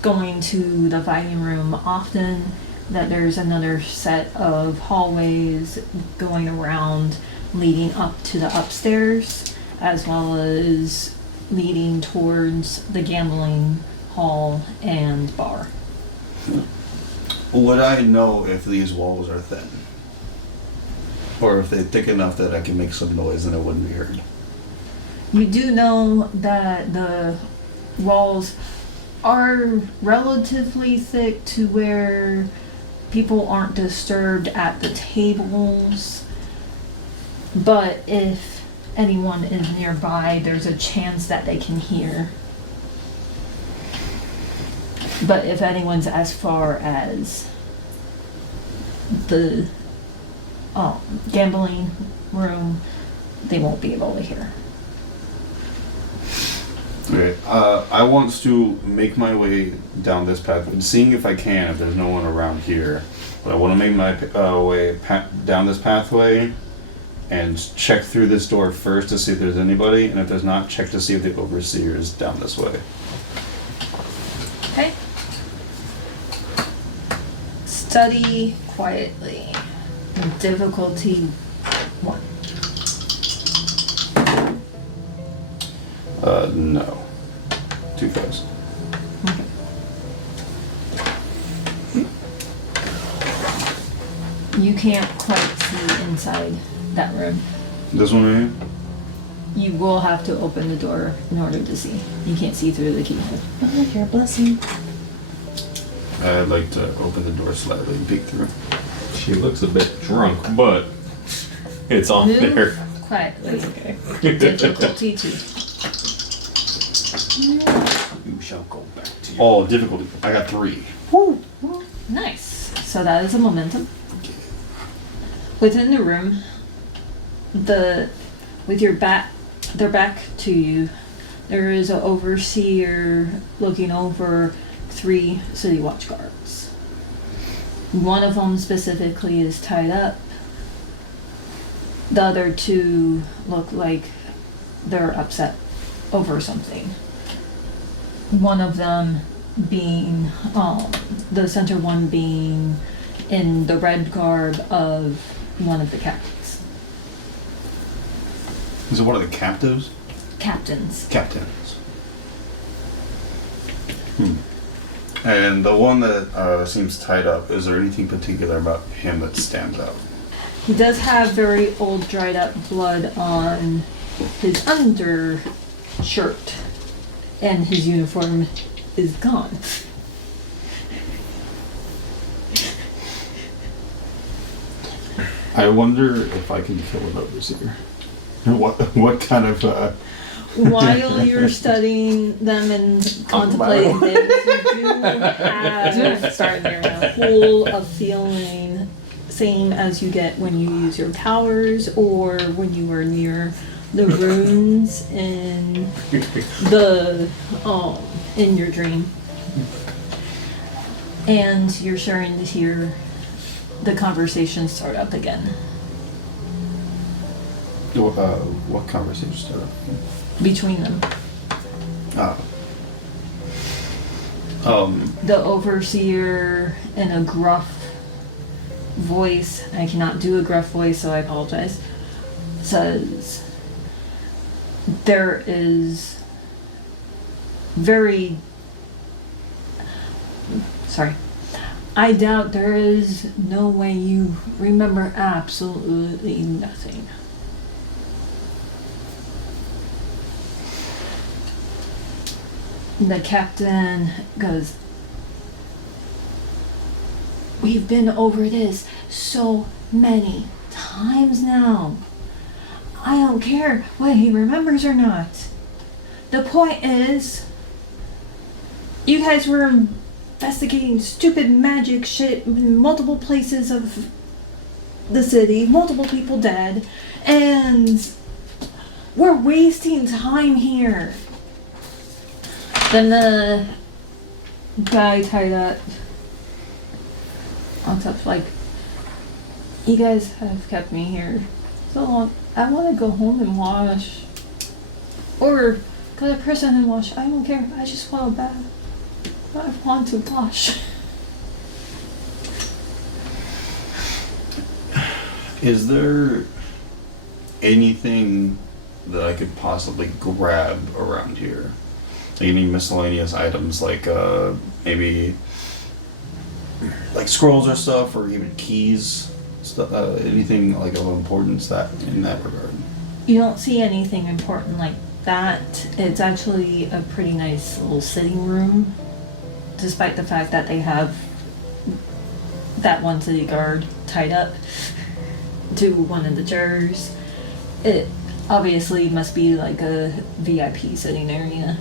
going to the fighting room often that there's another set of hallways going around leading up to the upstairs, as well as leading towards the gambling hall and bar. Would I know if these walls are thin? Or if they're thick enough that I can make some noise and it wouldn't be heard? You do know that the walls are relatively thick to where people aren't disturbed at the tables, but if anyone is nearby, there's a chance that they can hear. But if anyone's as far as the gambling room, they won't be able to hear. Okay, I want to make my way down this path, seeing if I can, if there's no one around here. But I want to make my way down this pathway and check through this door first to see if there's anybody, and if there's not, check to see if the overseer is down this way. Okay. Study quietly. Difficulty 1. No. 2 fails. Okay. You can't quite see inside that room. This one right here? You will have to open the door in order to see. You can't see through the keyhole. Oh, you're a blessing. I'd like to open the door slightly and peek through. She looks a bit drunk, but it's on Move there. quietly. Okay. Difficulty 2. You shall go back to your... Oh, difficulty. I got 3. Nice. So that is a momentum. Within the room, with their back to you, there is an overseer looking over 3 city watch guards. One of them specifically is tied up. The other 2 look like they're upset over something. One of them being, the center one being in the red garb of one of the captains. Is it one of the captives? Captains. Captains. And the one that seems tied up, is there anything particular about him that stands out? He does have very old dried up blood on his undershirt, and his uniform is gone. I wonder if I can kill an overseer. What kind of While you're studying them and contemplating things, you do have a pool of feeling, same as you get when you use your powers or when you are near the runes in in your dream. And you're starting to hear the conversation start up again. what conversation started? Between them. The overseer in a gruff voice, I cannot do a gruff voice, so I apologize, says, there is I doubt there is no way you remember absolutely nothing. The captain goes, we've been over this so many times now. I don't care what he remembers or not. The point is, you guys were investigating stupid magic shit in multiple places of the city, multiple people dead, and we're wasting time here. Then the guy tied up walks up like, you guys have kept me here so long. I want to go home and wash. Or go to prison and wash. I don't care. I just want a bath. I want to wash. Is there anything that I could possibly grab around here? Like any miscellaneous items, like maybe like scrolls or stuff, or even keys, stuff, anything like of importance that in that regard. You don't see anything important like that. It's actually a pretty nice little sitting room, despite the fact that they have that one city guard tied up to one of the chairs. It obviously must be like a VIP sitting area.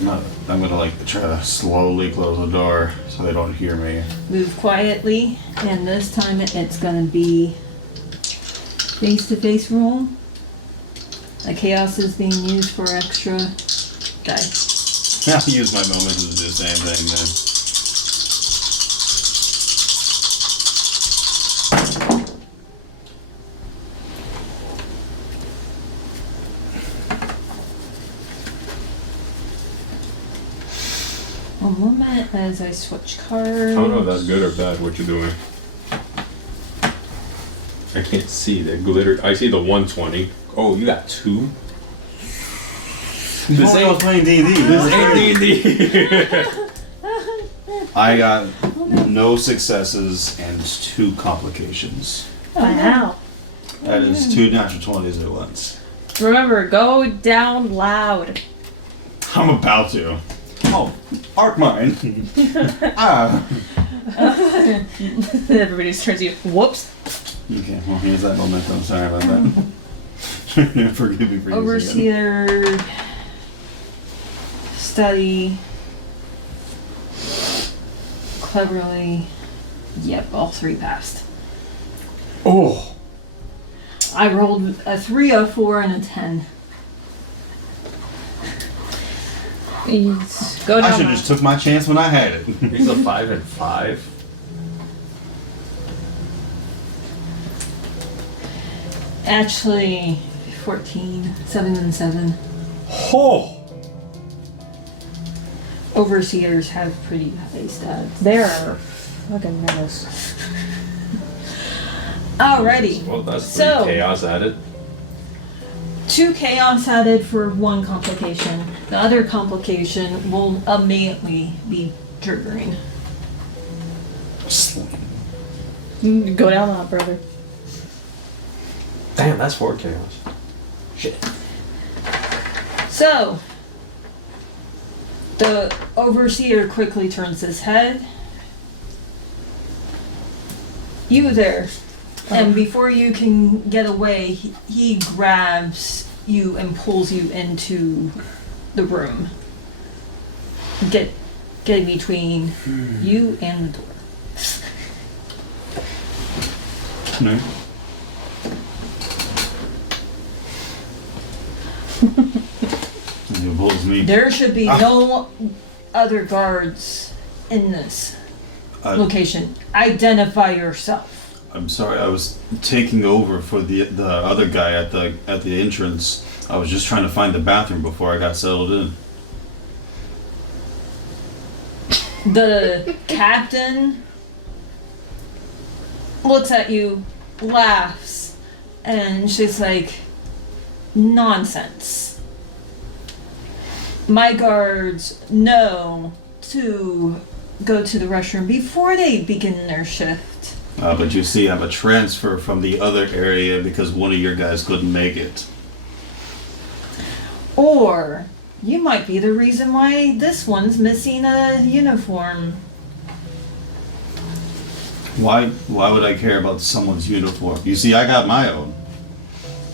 I'm gonna like try to slowly close the door so they don't hear me. Move quietly, and this time it's gonna be face-to-face roll. A chaos is being used for extra die. I'll use my moment to do the same thing then. One moment as I switch cards. I don't know if that's good or bad what you're doing. I can't see the glitter. I see the 120. Oh, you got 2? This ain't playing D&D. This ain't D&D. I got no successes and 2 complications. Wow. That is 2 natural 20s at once. Remember, go down loud. I'm about to. Oh, arc mine. Ah. Everybody turns to you. Whoops. Okay, well here's that momentum. Sorry about that. Forgive me for using it. Overseer, study, cleverly. Yep, all 3 passed. Oh. I rolled a 3, a 4, and a 10. Go down I should loud. just took my chance when I had it. He's a 5 and 5. Actually, 14, 7 and 7. Oh. Overseers have pretty high stats. They're fucking menace. Alrighty. Well, that's 3 So- chaos added. 2 chaos added for 1 complication. The other complication will immediately be triggering. Go down loud, brother. Damn, that's 4 chaos. Shit. So, the overseer quickly turns his head. You there. And before you can get away, he grabs you and pulls you into the room. Getting between you and the door. No. You bulls me. There should be no other guards in this location. Identify yourself. I'm sorry, I was taking over for the other guy at the entrance. I was just trying to find the bathroom before I got settled in. The captain looks at you, laughs, and she's like, nonsense. My guards know to go to the restroom before they begin their shift. But you see, I'm a transfer from the other area because one of your guys couldn't make it. Or you might be the reason why this one's missing a uniform. Why would I care about someone's uniform? You see, I got my own.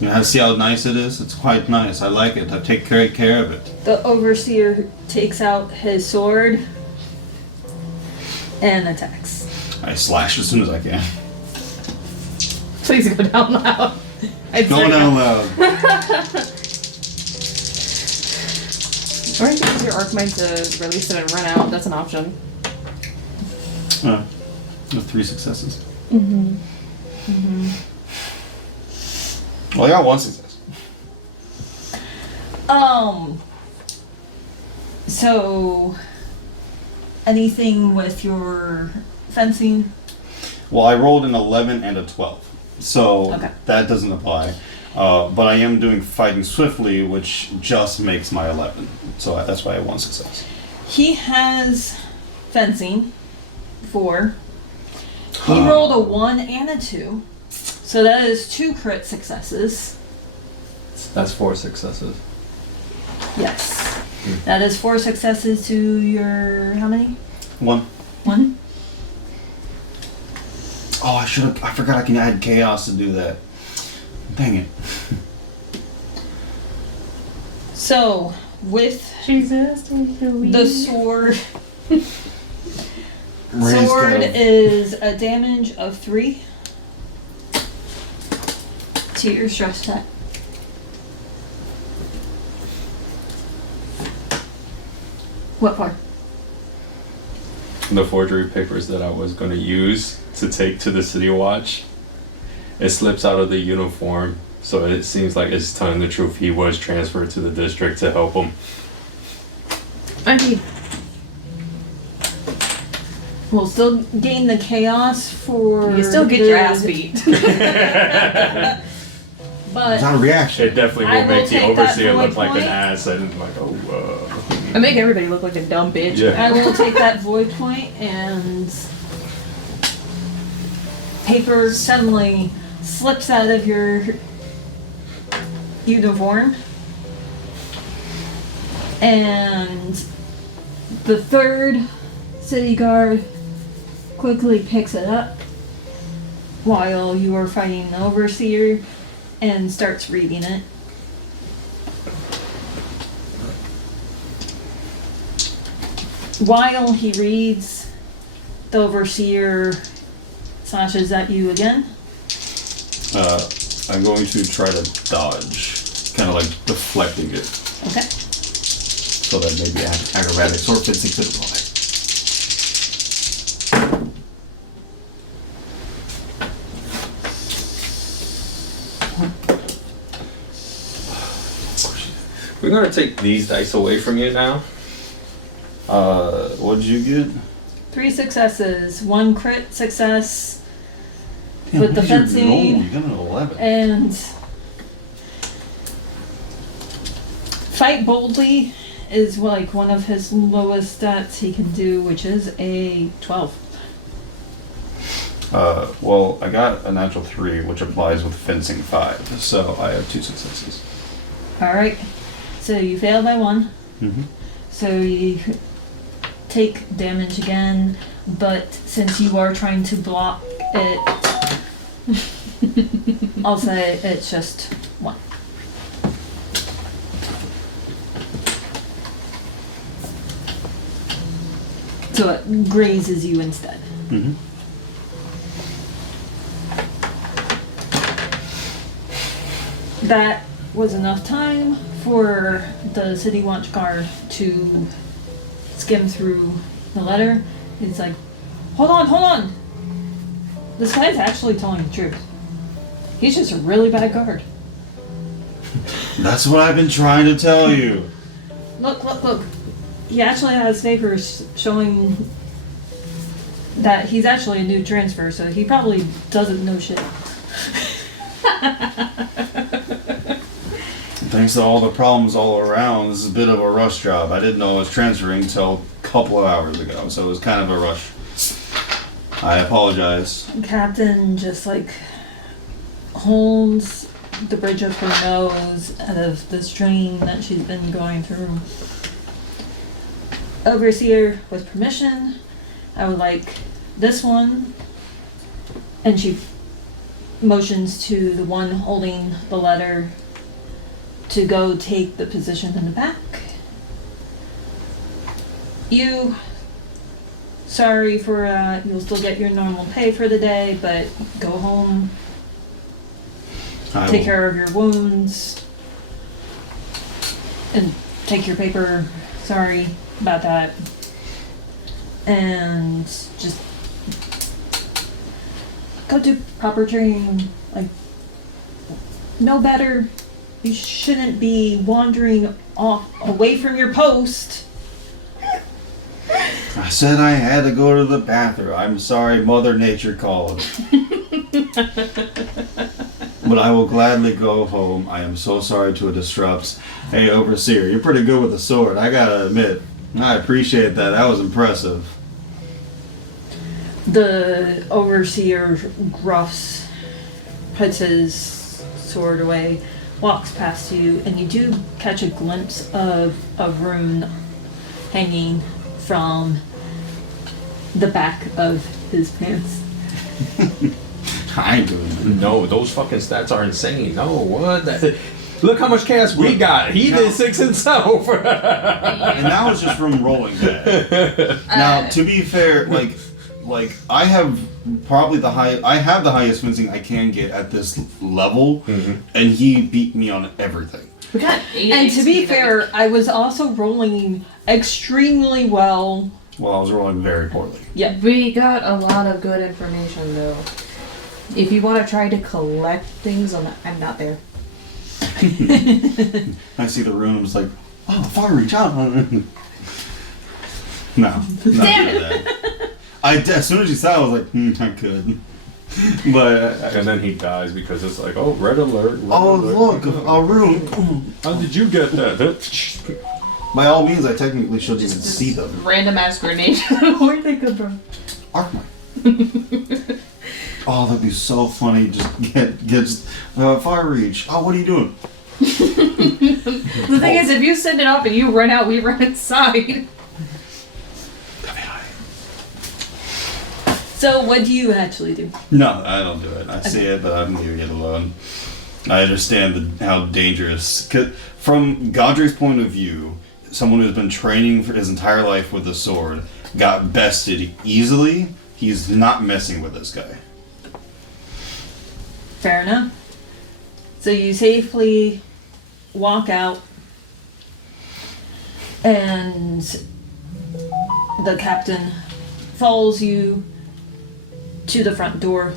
You know, see how nice it is? It's quite nice. I like it. I take great care of it. The overseer takes out his sword and attacks. I slash as soon as I can. Please go down loud. Going down loud. Or you can use your arc mine to release it and run out. That's an option. 3 successes. Mm-hmm. Well, I got 1 success. So anything with your fencing? Well, I rolled an 11 and a 12, so Okay. that doesn't apply. But I am doing fighting swiftly, which just makes my 11. So that's why I have 1 success. He has fencing 4. He rolled a 1 and a 2. So that is 2 crit successes. That's 4 successes. Yes. That is 4 successes to your how many? 1. 1? Oh, I forgot I can add chaos to do that. Dang it. So with Jesus, take the lead. the sword Ray's sword got a- is a damage of 3 to your stress check. What for? The forgery papers that I was going to use to take to the City Watch, it slips out of the uniform, so it seems like it's telling the truth. He was transferred to the district to help him. I mean, We'll still gain the chaos for you still get the- your ass beat. It's But not a reaction. It definitely I will will make the take that overseer void look like an point. ass, and like, oh, I make everybody look like a dumb bitch. Yeah. I will take that void point and paper suddenly slips out of your uniform. And the third city guard quickly picks it up while you are fighting the overseer and starts reading it. While he reads, the overseer slashes at you again. I'm going to try to dodge, kind of like deflecting it, Okay. so that maybe acrobatics or physics could apply. We're gonna take these dice away from you now. What'd you get? 3 successes, 1 crit success, Damn, With the what did you fencing roll? You got an 11. and fight boldly is like one of his lowest stats he can do, which is a 12. Well, I got a natural 3, which applies with fencing 5, so I have 2 successes. Alright, so you fail by 1. Mm-hmm. So you take damage again, but since you are trying to block it, I'll say it's just 1. So it grazes you instead. Mm-hmm. That was enough time for the city watch guard to skim through the letter. It's like, hold on. This guy's actually telling the truth. He's just a really bad guard. That's what I've been trying to tell you. Look. He actually has papers showing that he's actually a new transfer, so he probably doesn't know shit. Thanks to all the problems all around, this is a bit of a rush job. I didn't know I was transferring until a couple of hours ago, so it was kind of a rush. I apologize. Captain just like holds the bridge of her nose out of the strain that she's been going through. Overseer, with permission, I would like this one. And she motions to the one holding the letter to go take the position in the back. You, sorry for, you'll still get your normal pay for the day, but go home, take care of your wounds, and take your paper. Sorry about that. And just go do proper training. Like, no better. You shouldn't be wandering off away from your post. I said I had to go to the bathroom. I'm sorry, Mother Nature called. But I will gladly go home. I am so sorry to disrupt. Hey, Overseer, you're pretty good with the sword. I gotta admit, I appreciate that. That was impressive. The overseer gruffs, puts his sword away, walks past you, and you do catch a glimpse of a rune hanging from the back of his pants. I ain't doing it. No, those fucking stats are insane. No, what? Look how much chaos we got. He did 6 himself. And that was just from rolling bad. Now, to be fair, like I have probably I have the highest fencing I can get at this level, and he beat me on everything. We got 8 And to be XP. fair, I was also rolling extremely well. Well, I was rolling very poorly. Yeah. We got a lot of good information though. If you want to try to collect things, I'm not there. I see the room, it's like, oh, far reach out. No. Damn it. That. As soon as you said it, I was like, I could. But And then he dies because it's like, oh, red alert. Red look, alert. a room. How did you get that? By all means, I technically should even Just see them. Random ass grenade. Where'd they come from? Arkmite. Oh, that'd be so funny. Just get far reach. Oh, what are you doing? The thing is, if you send it off and you run out, we run inside. So what do you actually do? No, I don't do it. I see it, but I'm leaving it alone. I understand how dangerous. 'Cause from Godric's point of view, someone who's been training for his entire life with a sword got bested easily. He's not messing with this guy. Fair enough. So you safely walk out, and the captain follows you to the front door,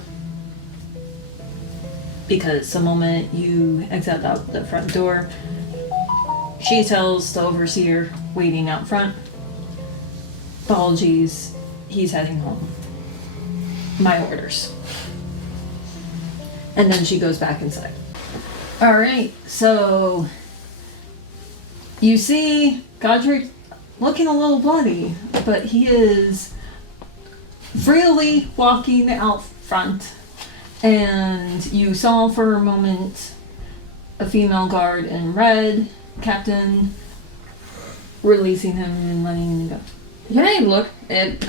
because the moment you exit out the front door, she tells the overseer waiting out front, apologies, he's heading home. My orders. And then she goes back inside. Alright, so you see Godric looking a little bloody, but he is freely walking out front. And you saw for a moment a female guard in red, captain, releasing him and letting him go. Can I look at?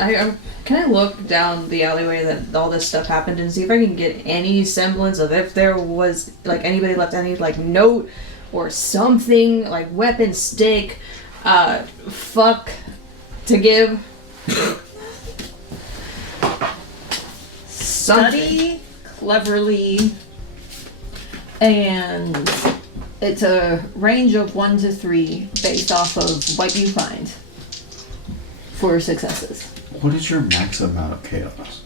Can I look down the alleyway that all this stuff happened and see if I can get any semblance of if there was like anybody left any like note or something like weapon, stick, fuck to give. Study cleverly, and it's a range of 1 to 3 based off of what you find for successes. What is your max amount of chaos?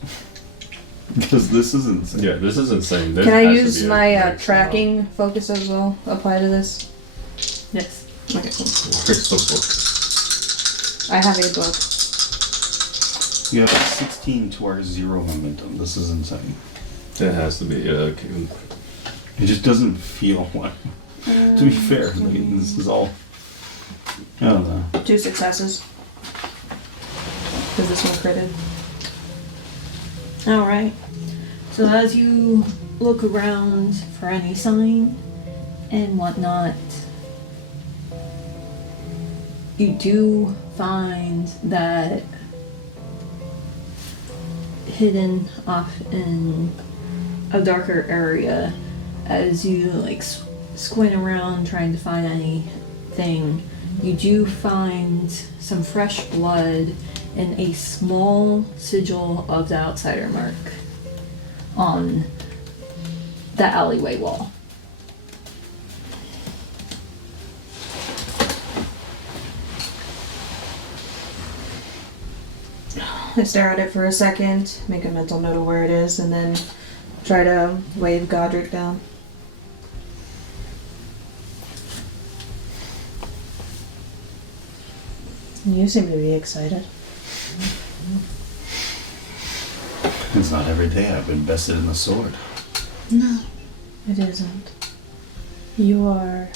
Because this is insane. Yeah, this is insane. Can I use my tracking focus as well? Apply to this? Yes. Okay, cool. Where's the book? I have a book. You have 16 to our 0 momentum. This is insane. It has to be. It just doesn't feel like. To be fair, like, this is all. I don't know. 2 successes. Because this one critted. Alright. So as you look around for any sign and whatnot, you do find that hidden off in a darker area, as you like squint around trying to find anything, you do find some fresh blood and a small sigil of the outsider mark on the alleyway wall. I stare at it for a second, make a mental note of where it is, and then try to wave Godric down. You seem to be excited. It's not every day I've been vested in the sword. No, it isn't. Your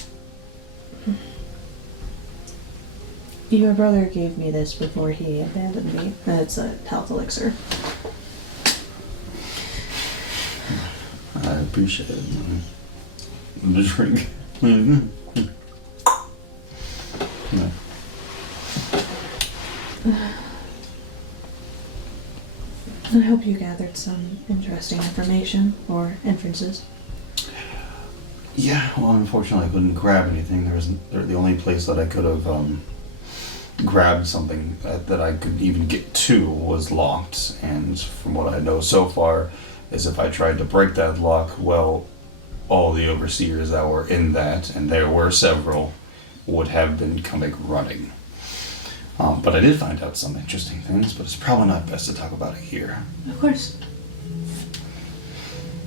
brother gave me this before he abandoned me. It's a health elixir. I appreciate it. The drink. No. I hope you gathered some interesting information or inferences. Yeah, well, unfortunately, I couldn't grab anything. The only place that I could have grabbed something that I could even get to was locked. And from what I know so far, is if I tried to break that lock, well, all the overseers that were in that, and there were several, would have been coming running. But I did find out some interesting things, but it's probably not best to talk about it here. Of course.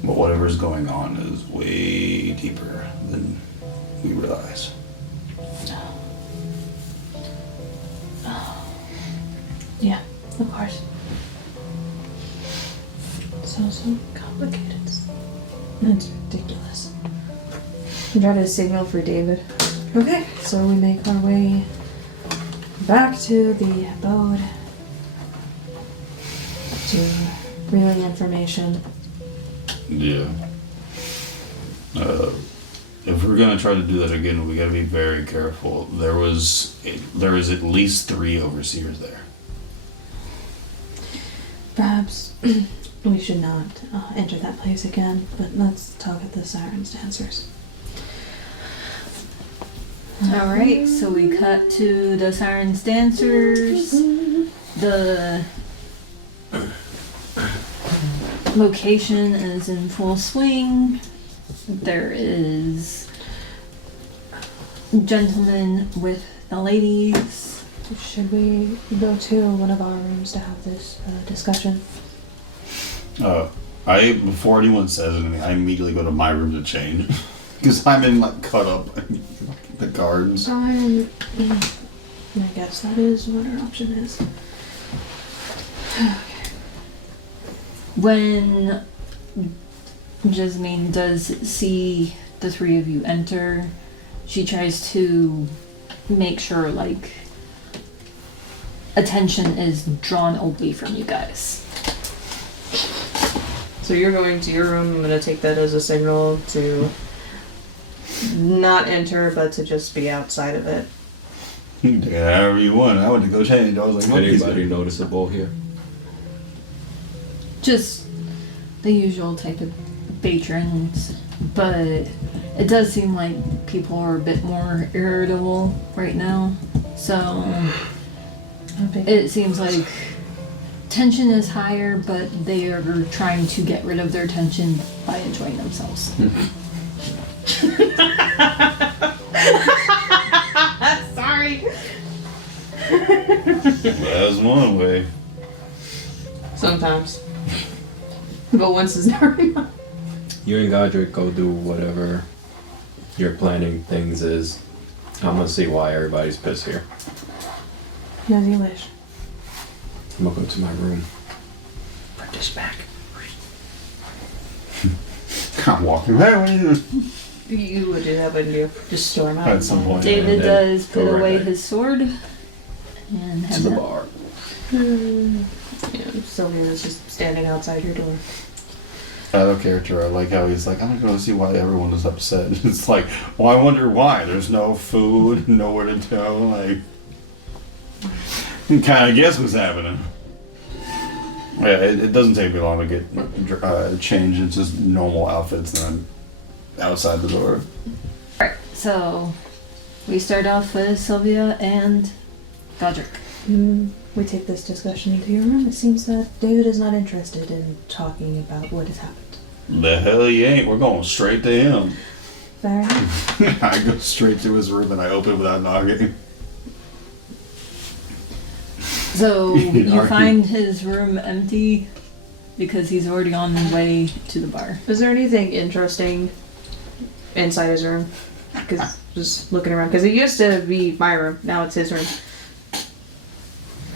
But whatever's going on is way deeper than we realize. Yeah, of course. So complicated. It's ridiculous. I'm trying to signal for David. Okay. So we make our way back to the abode to relay information. Yeah. If we're gonna try to do that again, we gotta be very careful. There is at least 3 overseers there. Perhaps we should not enter that place again, but let's talk at the Siren's Dancers. Alright, so we cut to the Siren's Dancers. The location is in full swing. There is gentlemen with the ladies. Should we go to one of our rooms to have this discussion? Before anyone says anything, I immediately go to my room to change. Because I'm in cut up the guards. I guess that is what our option is. When Jasmine does see the 3 of you enter, she tries to make sure, attention is drawn away from you guys. So you're going to your room. I'm going to take that as a signal to not enter, but to just be outside of it. You can take it however you want. I went to go change. I was like, Anybody noticeable here? Just the usual type of patrons, but it does seem like people are a bit more irritable right now. So it seems like tension is higher, but they are trying to get rid of their tension by enjoying themselves. Sorry. That's one way. Sometimes. But once is never enough. You and Godric go do whatever your planning things is. I'm gonna see why everybody's pissed here. As you wish. I'm gonna go to my room. Put this back. I'm walking. Hey, what are you doing? You would do that, wouldn't you? Just storm out. At some point. David and then does go put right away back. his sword and To head the out. bar. Yeah, Sylvia is just standing outside your door. Out of character, I like how he's like, I'm gonna go see why everyone is upset. It's like, well, I wonder why. There's no food, nowhere to go. Like, you kind of guess what's happening. Yeah, it doesn't take me long to get changed into just normal outfits and then outside the door. Alright, so we start off with Sylvia and Godric. We take this discussion into your room. It seems that David is not interested in talking about what has happened. The hell he ain't. We're going straight to him. Fair enough. I go straight to his room and I open without knocking. So you Are find his room empty because he's already on the way to the bar. Is there anything interesting inside his room? Because just looking around. Because it used to be my room. Now it's his room.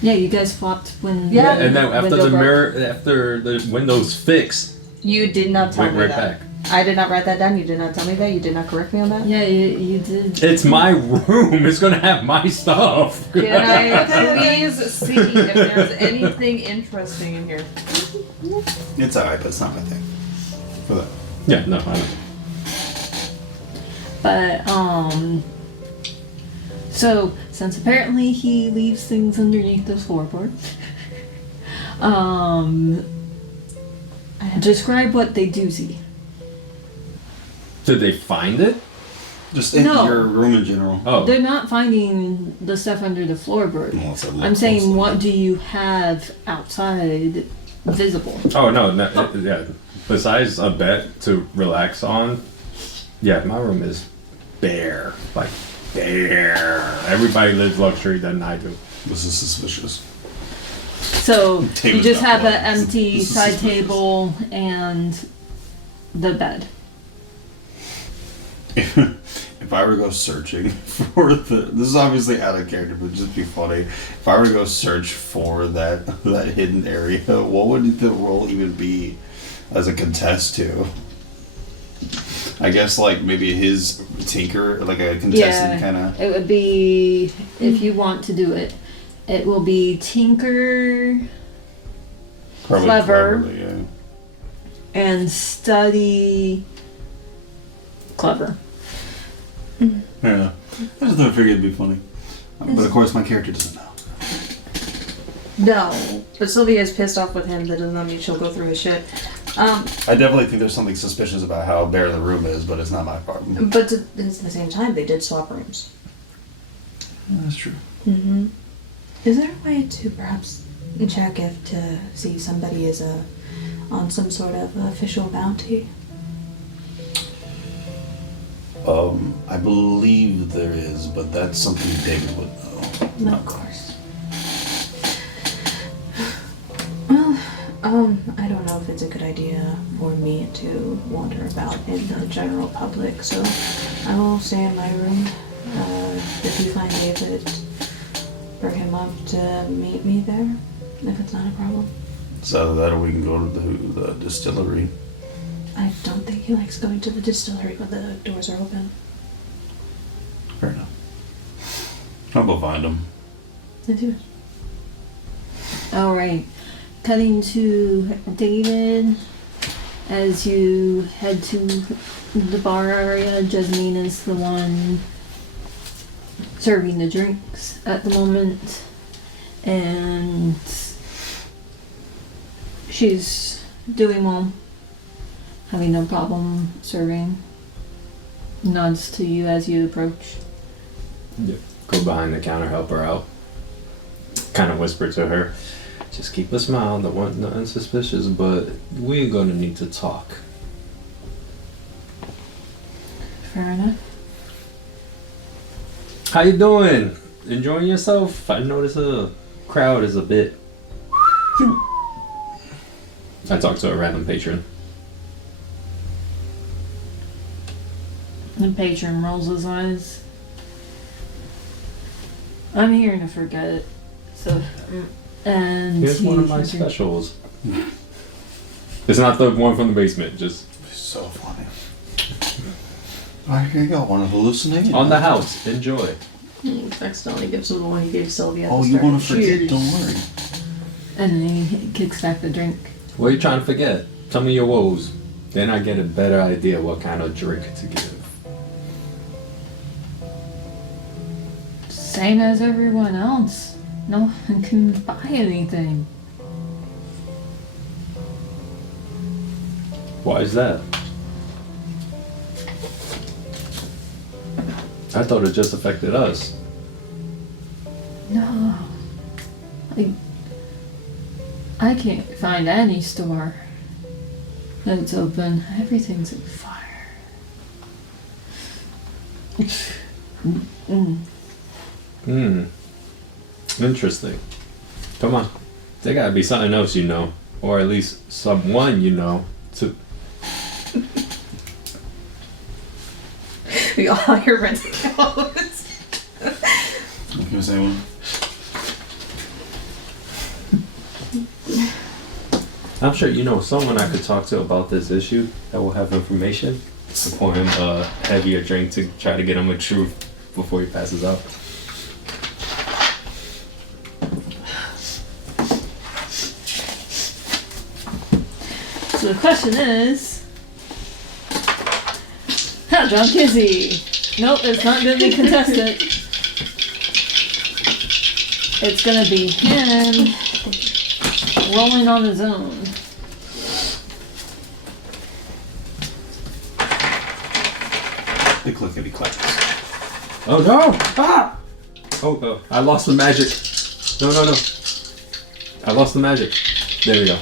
Yeah, you guys flopped when. Yeah, And then after window the broke. mirror, after the windows fixed, You did not tell went me right that. back. I did not write that down. You did not tell me that. You did not correct me on that. Yeah, you did. It's my room. It's gonna have my stuff. Can I please see if there's anything interesting in here? It's alright, but it's not my thing. For that. Yeah, no, I don't. But so since apparently he leaves things underneath the floorboard, describe what they do see. Did they find it? Just in No. your room in general. Oh, They're not finding the stuff under the floorboard. Unless I look I'm saying, closely. what do you have outside visible? oh no, yeah. Besides a bed to relax on, yeah, my room is bare, like bare. Everybody lives luxury than I do. This is suspicious. So you Table's just not have an plugged. empty This is side suspicious. table and the bed. If I were to go searching for this is obviously out of character, but just be funny. If I were to go search for that hidden area, what would the role even be as a contest to? I guess like maybe his tinker, like a contestant kind of. It would be, if you want to do it, it will be tinker clever. Cleverly, yeah. and study clever. Yeah, I just thought I figured it'd be funny, but of course my character doesn't know. No, but Sylvia is pissed off with him. That does not mean she'll go through his shit. I definitely think there's something suspicious about how bare the room is, but it's not my problem. But at the same time, they did swap rooms. That's true. Mm-hmm. Is there a way to perhaps check if to see somebody is on some sort of official bounty? I believe there is, but that's something David would know. Of course. Well, I don't know if it's a good idea for me to wander about in the general public, so I will stay in my room. If you find David, bring him up to meet me there, if it's not a problem. So that or we can go to the distillery. I don't think he likes going to the distillery when the doors are open. Fair enough. I'll go find him. Let's do it. All right, cutting to David as you head to the bar area. Jasmine is the one serving the drinks at the moment, and she's doing well, having no problem serving. Nods to you as you approach. Go behind the counter, help her out. Kind of whisper to her, just keep a smile, don't want nothing suspicious, but we're gonna need to talk. Fair enough. How you doing? Enjoying yourself? I notice the crowd is a bit... I talked to a random patron. The patron rolls his eyes. I'm here to forget it. So, and Here's one of my specials. It's not the one from the basement, just So funny. Alright, here you go. Want a hallucination? on the house. Enjoy. He accidentally gives him the one he gave Sylvia. Oh, you want to forget? Don't worry. And then he kicks back the drink. What are you trying to forget? Tell me your woes. Then I get a better idea what kind of drink to give. Same as everyone else. No one can buy anything. Why is that? I thought it just affected us. No. I can't find any store that's open. Everything's on fire. Interesting. Come on. There gotta be something else you know. Or at least someone you know. To We all hire rental cows. Can I say one? I'm sure you know someone I could talk to about this issue that will have information to pour him a heavier drink to try to get him a truth before he passes out. So the question is, how drunk is he? Nope, it's not going to be contested. It's going to be him rolling on his own. The clickety clacks. Oh no! Ah! Oh, I lost the magic. No. I lost the magic. There we go.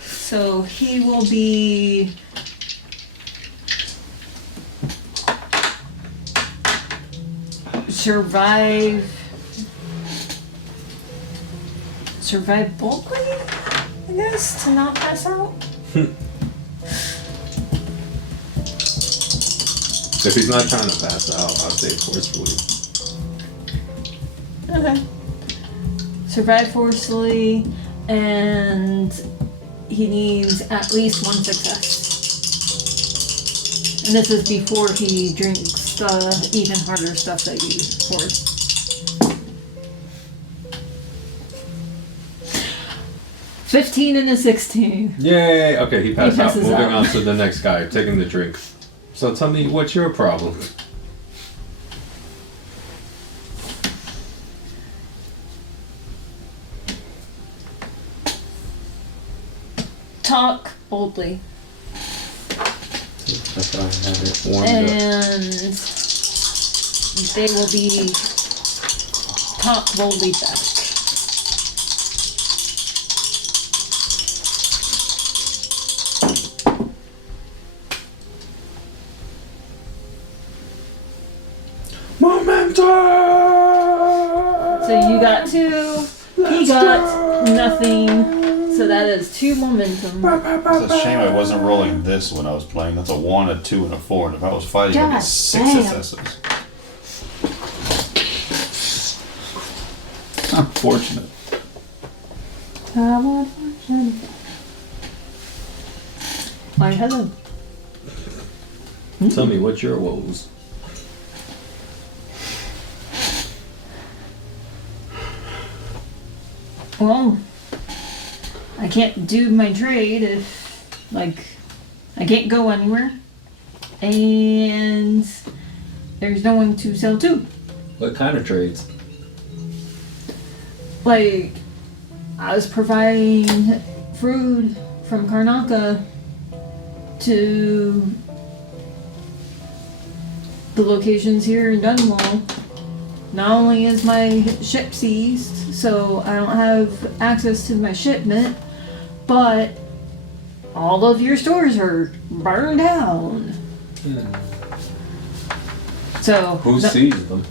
So he will be survive bulky, I guess, to not pass out. If he's not trying to pass out, I'll say forcefully. Okay. Survive forcefully, and he needs at least one success. And this is before he drinks the even harder stuff that you poured. $15 and a 16. Yay! Okay, he passed out. passes Moving out. on to the next guy, taking the drink. So tell me, what's your problem? Talk boldly. That's why I have it warmed up. And they will be talk boldly back. Momentum! So you got 2, he got nothing. So that is 2 momentum. It's a shame I wasn't rolling this when I was playing. That's a 1, a 2, and a 4. And if I was fighting, I'd God get 6 damn. successes. Unfortunate. My hello. Tell me, what's your woes? Well, I can't do my trade if, like, I can't go anywhere. And there's no one to sell to. What kind of trades? Like, I was providing food from Karnaka to the locations here in Dunwall. Not only is my ship seized, so I don't have access to my shipment, but all of your stores are burned down. So Who seized them?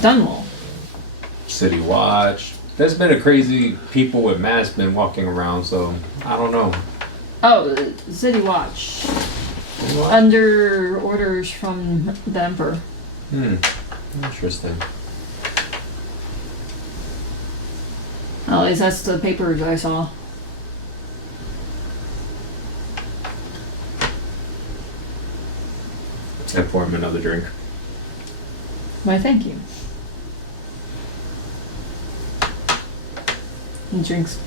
Dunwall. City Watch. There's been a crazy people with masks been walking around, so I don't know. Oh, City Watch. Under orders from the Emperor. Interesting. At least that's the papers I saw. I pour him another drink. Why, thank you. He drinks.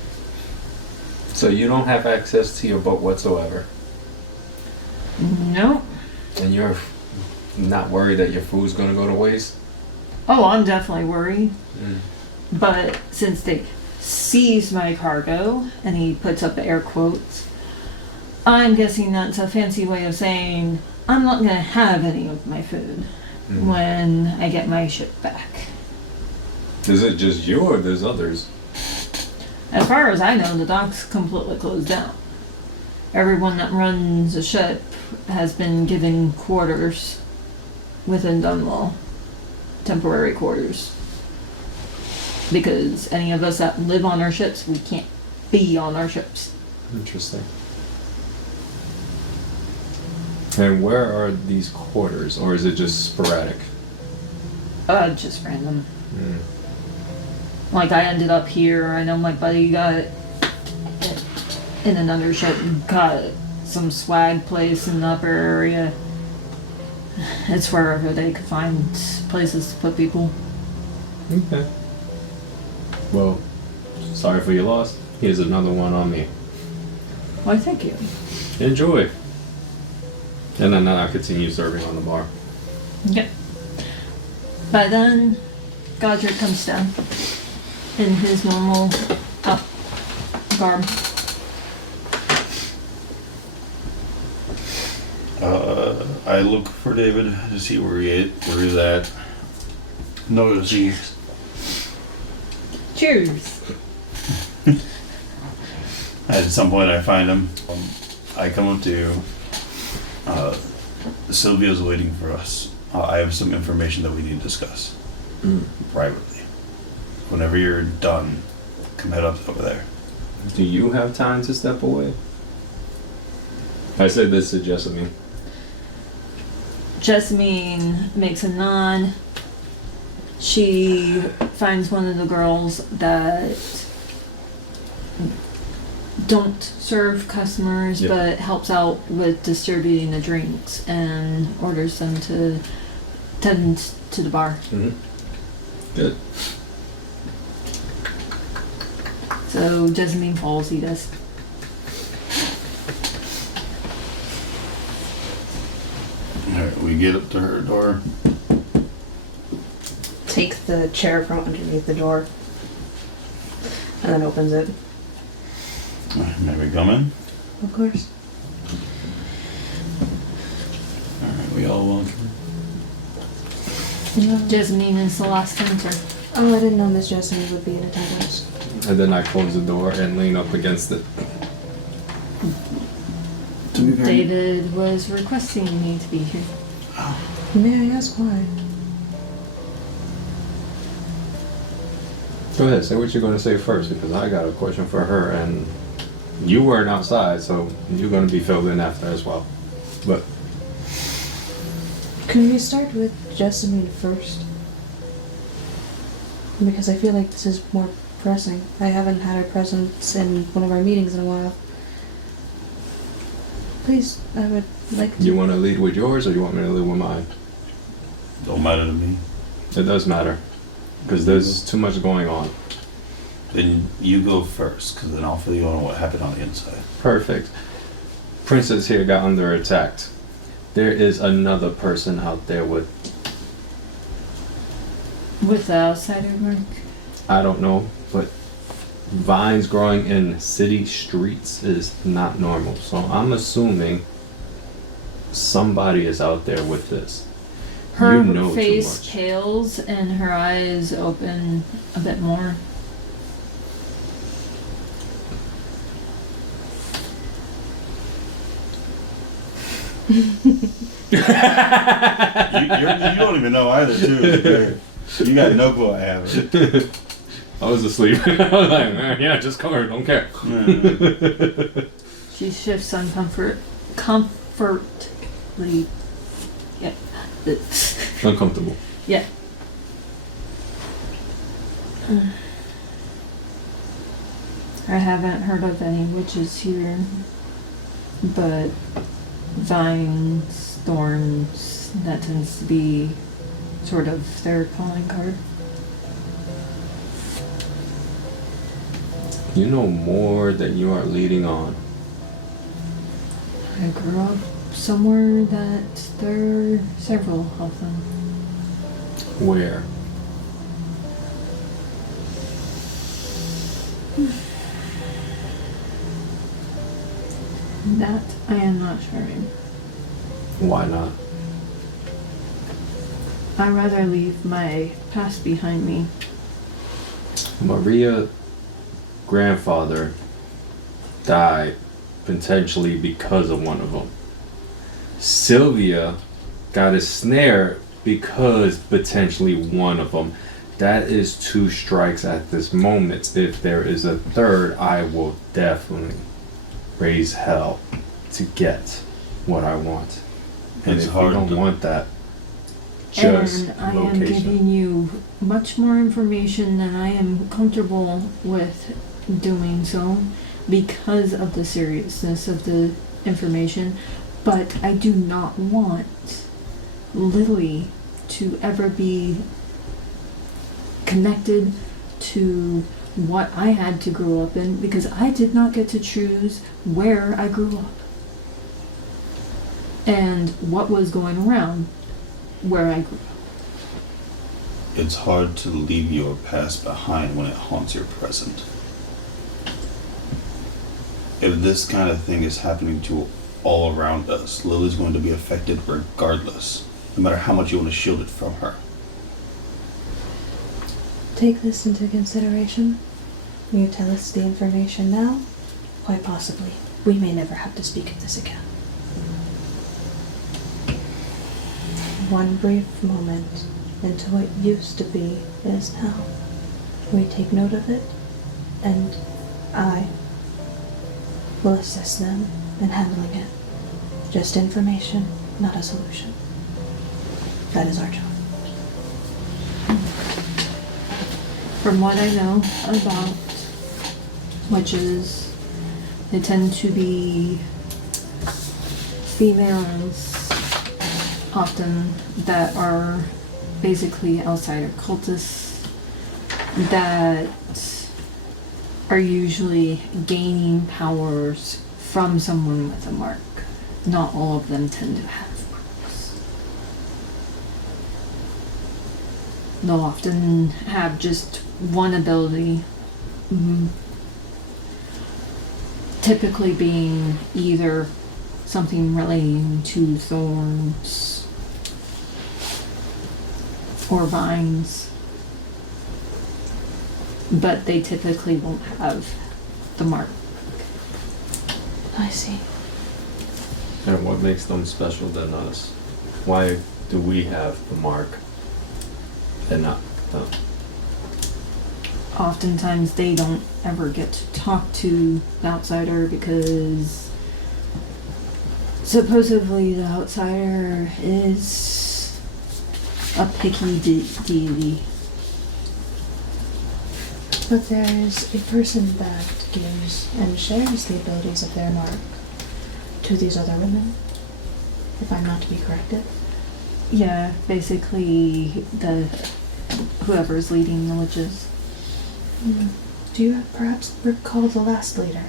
So you don't have access to your boat whatsoever, No. and you're not worried that your food's gonna go to waste? Oh, I'm definitely worried. But since they seized my cargo, and he puts up air quotes, I'm guessing that's a fancy way of saying I'm not gonna have any of my food when I get my ship back. Is it just you or there's others? As far as I know, the dock's completely closed down. Everyone that runs a ship has been given quarters within Dunwall. Temporary quarters. Because any of us that live on our ships, we can't be on our ships. Interesting. And where are these quarters, or is it just sporadic? Just random. Like, I ended up here. I know my buddy got in another ship and got some swag place in the upper area. It's wherever they could find places to put people. Okay. Well, sorry for your loss. Here's another one on me. Why, thank you. Enjoy. And then I continue serving on the bar. Okay. By then, Godric comes down in his normal garb. I look for David to see where he's at. Notice he's Cheers. at some point I find him. I come up to Sylvia's waiting for us. I have some information that we need to discuss privately. Whenever you're done, come head up over there. Do you have time to step away? I said this to Jessamine. Jessamine makes a nod. She finds one of the girls that don't serve customers, Yeah. but helps out with distributing the drinks and orders them to tend to the bar. Mm-hmm. Good. So Jessamine follows, he does. Alright, we get up to her door. Takes the chair from underneath the door and then opens it. May we come in? Of course. Alright, we all welcome. Jessamine is the last enter. Oh, I didn't know Miss Jessamine would be in attendance. And then I close the door and lean up against it. To be very David was requesting me to be here. May I ask why? Go ahead, say what you're going to say first, because I got a question for her, and you weren't outside, so you're going to be filled in after as well. But Can we start with Jessamine first? Because I feel like this is more pressing. I haven't had her presence in one of our meetings in a while. Please, I would like to. you want to lead with yours, or you want me to lead with mine? don't matter to me. It does matter, because there's too much going on. Then you go first, because then I'll fill you in on what happened on the inside. Perfect. Princess here got under attack. There is another person out there with, With the outsider work. I don't know, but vines growing in city streets is not normal. So I'm assuming somebody is out there with this. Her You know too face much. pales and her eyes open a bit more. You don't even know either, too. You got no clue I have it. I was asleep. I was like, yeah, just cover it, don't care. She shifts comfortably. Yeah. Uncomfortable. Yeah. I haven't heard of any witches here, but vines, thorns, that tends to be sort of their calling card. You know more than you are leading on. I grew up somewhere that there are several of them. Where? That I am not sure. Why not? I'd rather leave my past behind me. Maria's grandfather died potentially because of one of them. Sylvia got a snare because potentially one of them. That is 2 strikes at this moment. If there is a third, I will definitely raise hell to get what I want. And It's if hard you don't to- want that, just And I am location. giving you much more information than I am comfortable with doing so because of the seriousness of the information. But I do not want Lily to ever be connected to what I had to grow up in because I did not get to choose where I grew up and what was going around where I grew up. It's hard to leave your past behind when it haunts your present. If this kind of thing is happening to all around us, Lily's going to be affected regardless, no matter how much you want to shield it from her. Take this into consideration. You tell us the information now, quite possibly, we may never have to speak of this again. One brief moment into what used to be is now. We take note of it, and I will assist them in handling it. Just information, not a solution. That is our job. From what I know about witches, they tend to be females often that are basically outsider cultists that are usually gaining powers from someone with a mark. Not all of them tend to have marks. They'll often have just one ability, typically being either something relating to thorns or vines, but they typically won't have the mark. I see. And what makes them special than us? Why do we have the mark and not them? Oftentimes they don't ever get to talk to the outsider because supposedly the outsider is a picky deity. But there is a person that gives and shares the abilities of their mark to these other women, if I'm not to be corrected. Yeah, basically whoever's leading the witches. Do you perhaps recall the last leader?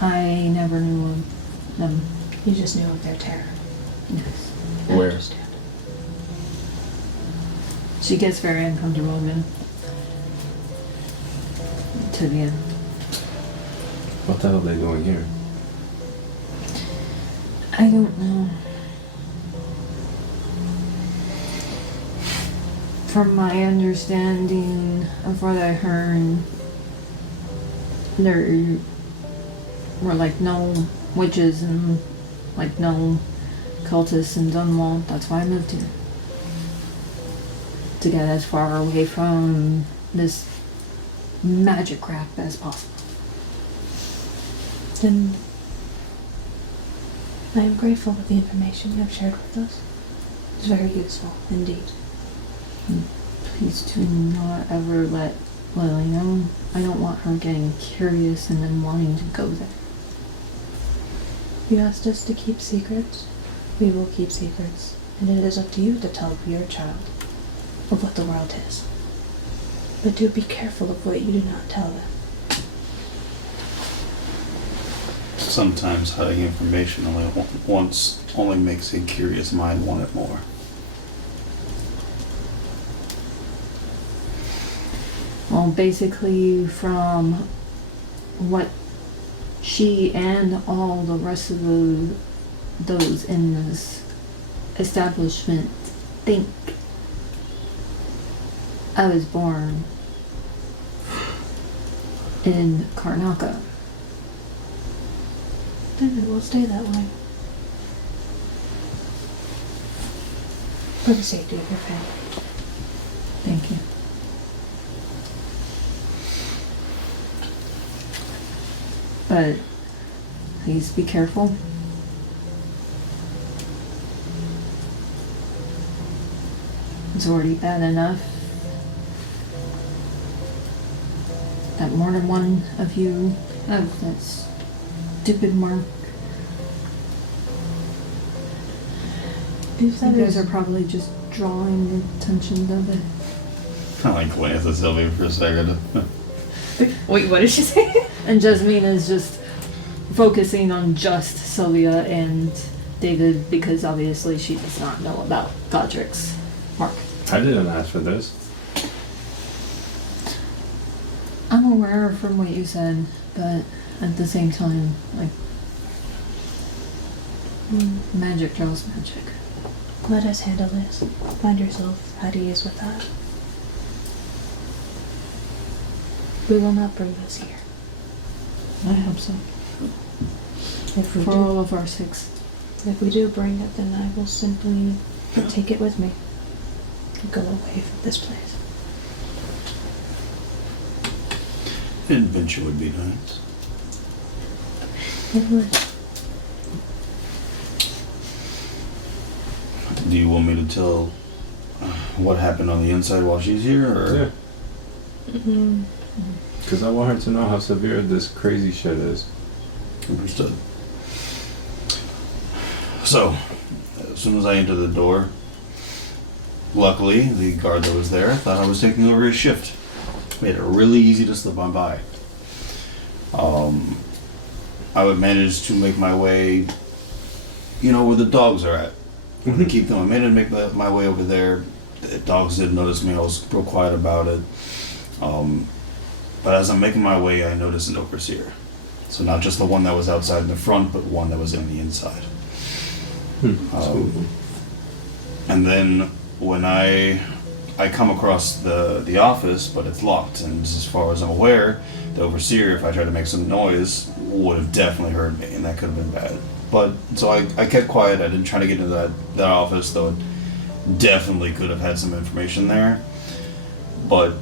I never knew of them. You just knew of their terror. Yes. I Where? understand. She gets very uncomfortable with me. To the end. What the hell are they doing here? I don't know. From my understanding of what I heard, there were like no witches and like no cultists in Dunwall. That's why I moved here. To get as far away from this magic crap as possible. Then I am grateful for the information you have shared with us. It's very useful indeed. Please do not ever let Lily know. I don't want her getting curious and then wanting to go there. You asked us to keep secrets. We will keep secrets. And it is up to you to tell your child of what the world is. But do be careful of what you do not tell them. Sometimes hiding information only makes a curious mind want it more. Well, basically from what she and all the rest of those in this establishment think, I was born in Karnaka. Then it will stay that way. For the safety of your family. Thank you. But please be careful. It's already bad enough that more than one of you have that stupid mark. If You that guys is, are probably just drawing the attention of it. I like glance at Sylvia for a second. Wait, what did she say? And Jasmine is just focusing on just Sylvia and David because obviously she does not know about Godric's mark. I didn't ask for this. I'm aware from what you said, but at the same time, like, magic draws magic. let us handle this. Find yourself at ease with that. We will not bring this here. I hope so. If we For do, all of our sakes. if we do bring it, then I will simply take it with me and go away from this place. An adventure would be nice. It would. Do you want me to tell what happened on the inside while she's here, or? Yeah, Mm-hmm. because I want her to know how severe this crazy shit is. Understood. So, as soon as I entered the door, luckily the guard that was there thought I was taking over his shift. Made it really easy to slip on by. I would manage to make my way, where the dogs are at. To keep them. I managed to make my way over there. The dogs didn't notice me. I was real quiet about it. But as I'm making my way, I noticed an overseer. So not just the one that was outside in the front, but one that was in the inside. And then when I come across the office, but it's locked, and as far as I'm aware, the overseer, if I tried to make some noise, would have definitely heard me, and that could have been bad. But so I kept quiet. I didn't try to get into that office, though it definitely could have had some information there. But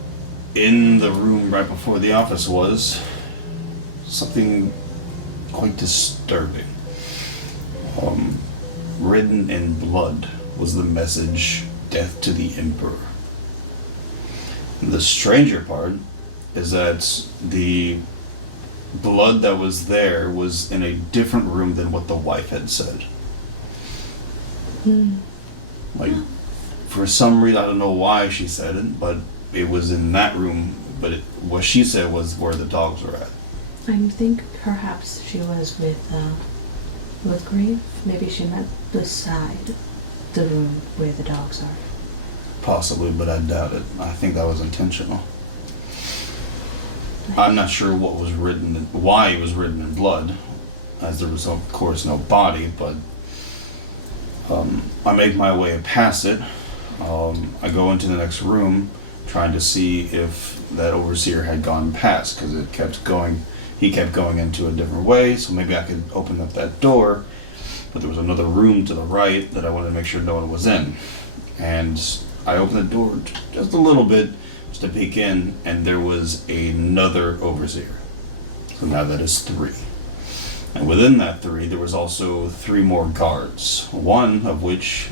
in the room right before the office was something quite disturbing. Written in blood was the message, "Death to the Emperor." The stranger part is that the blood that was there was in a different room than what the wife had said. Like, for some reason, I don't know why she said it, but it was in that room, but what she said was where the dogs were at. I think perhaps she was with Grief. Maybe she meant beside the room where the dogs are. Possibly, but I doubt it. I think that was intentional. I'm not sure what was written, why it was written in blood, as there was, of course, no body, but I make my way past it. I go into the next room, trying to see if that overseer had gone past, because he kept going into a different way, so maybe I could open up that door, but there was another room to the right that I wanted to make sure no one was in. And I opened the door just a little bit, just to peek in, and there was another overseer. So now that is 3. And within that 3, there was also 3 more guards. One of which,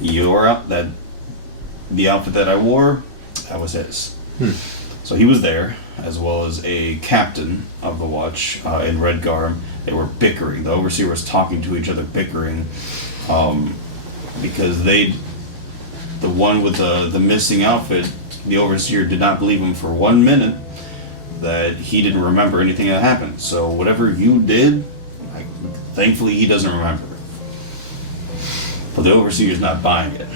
the outfit that I wore, that was his. So he was there, as well as a captain of the watch in red garb. They were bickering. The overseer was talking to each other, bickering, because the one with the missing outfit, the overseer did not believe him for 1 minute that he didn't remember anything that happened. So whatever you did, thankfully he doesn't remember. But the overseer's not buying it.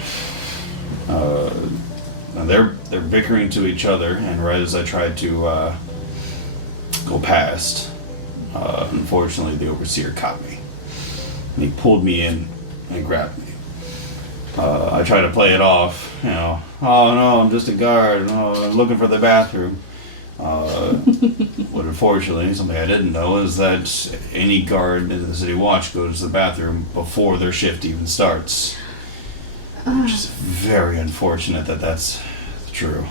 And they're bickering to each other, and right as I tried to go past, unfortunately the overseer caught me. And he pulled me in and grabbed me. I tried to play it off, oh no, I'm just a guard, I'm looking for the bathroom. But unfortunately, something I didn't know is that any guard in the city watch goes to the bathroom before their shift even starts. Which is very unfortunate that that's true.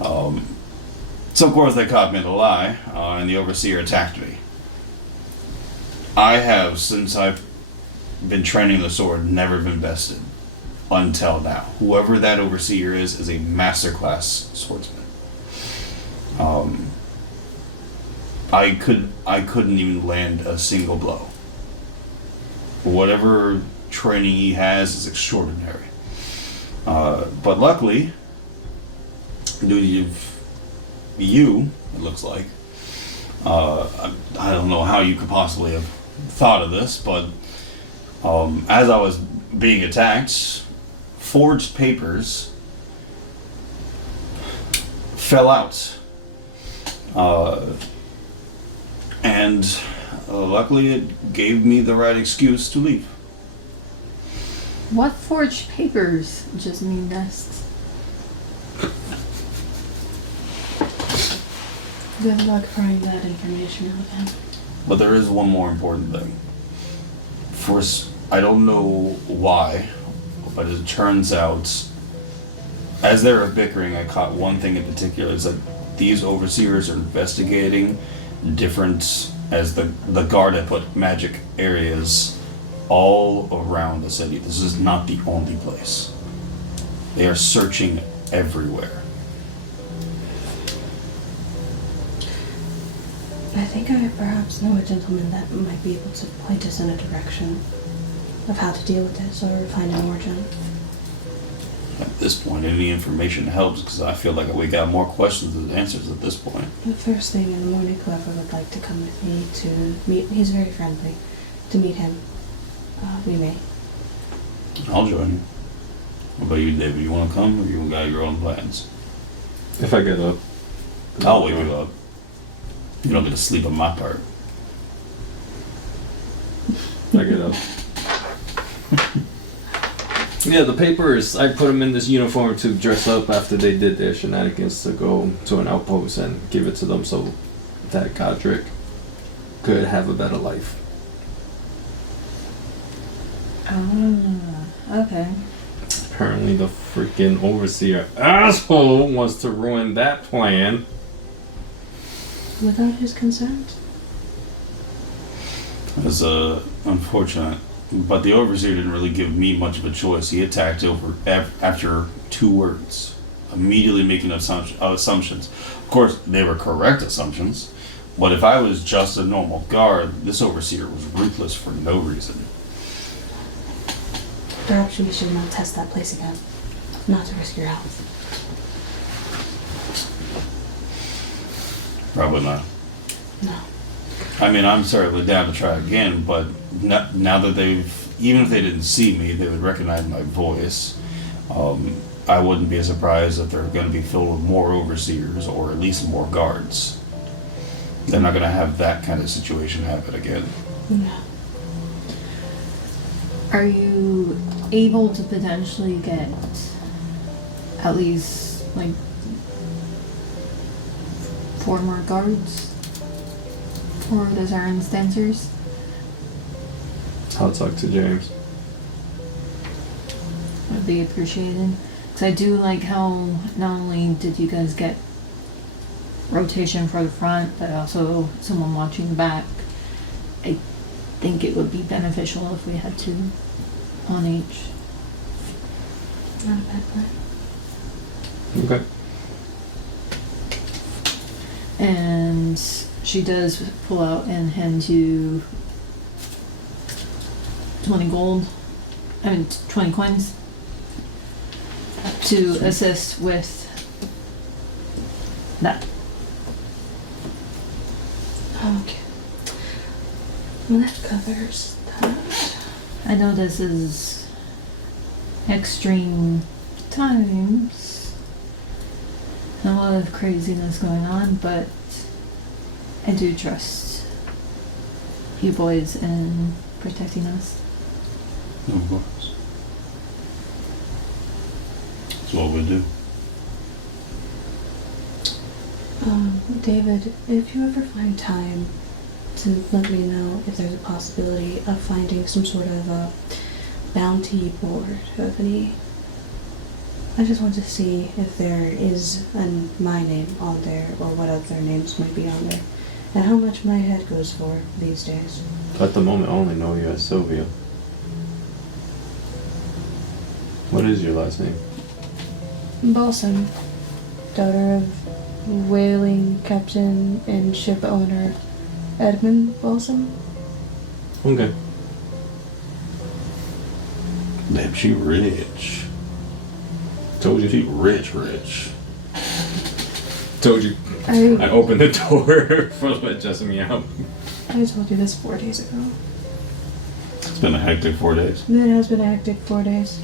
So of course they caught me in a lie, and the overseer attacked me. I have, since I've been training the sword, never been bested. until now. Whoever that overseer is a masterclass swordsman. I couldn't even land a single blow. Whatever training he has is extraordinary. But luckily, due to you, it looks like, I don't know how you could possibly have thought of this, but as I was being attacked, forged papers fell out. And luckily it gave me the right excuse to leave. What forged papers just mean nests? Good luck prying that information out of him. But there is one more important thing. First, I don't know why, but it turns out, as they were bickering, I caught one thing in particular, is that these overseers are investigating different, as the guard had put, magic areas all around the city. This is not the only place. They are searching everywhere. I think I perhaps know a gentleman that might be able to point us in a direction of how to deal with this or find an origin. At this point, any information helps, because I feel like we got more questions than answers at this point. The first thing in the morning, whoever would like to come with me to meet, he's very friendly, to meet him, we may. I'll join you. What about you, David? You want to come, or you got your own plans? If I get up. I'll wake you up. You don't get to sleep on my part. I get up. Yeah, the papers, I put them in this uniform to dress up after they did their shenanigans to go to an outpost and give it to them so that Godric could have a better life. Okay. Apparently the freaking overseer asshole wants to ruin that plan. Without his consent? It's unfortunate, but the overseer didn't really give me much of a choice. He attacked after 2 words, immediately making assumptions. Of course, they were correct assumptions, but if I was just a normal guard, this overseer was ruthless for no reason. Perhaps we should not test that place again. Not to risk your health. Probably not. No. I mean, I'm certainly down to try again, but now that even if they didn't see me, they would recognize my voice. I wouldn't be surprised if they're going to be filled with more overseers, or at least more guards. They're not going to have that kind of situation happen again. No. Are you able to potentially get at least like 4 more guards for the Zaren's dancers? I'll talk to James. Would be appreciated. Because I do like how not only did you guys get rotation for the front, but also someone watching the back. I think it would be beneficial if we had 2 on each. Not a bad plan. Okay. And she does pull out and hand you 20 coins to assist with that. Okay. Well, that covers that. I know this is extreme times, a lot of craziness going on, but I do trust you boys in protecting us. Of course. That's what we do. David, if you ever find time to let me know if there's a possibility of finding some sort of a bounty board of any. I just want to see if there is my name on there or what other names might be on there and how much my head goes for these days. At the moment, I only know you as Sylvia. What is your last name? Balsam, daughter of whaling captain and ship owner Edmund Balsam. Okay. Damn, she rich. Told you. She rich. Told you. I I opened the door for let Jessamy out. told you this 4 days ago. It's been a hectic 4 days. It has been a hectic 4 days.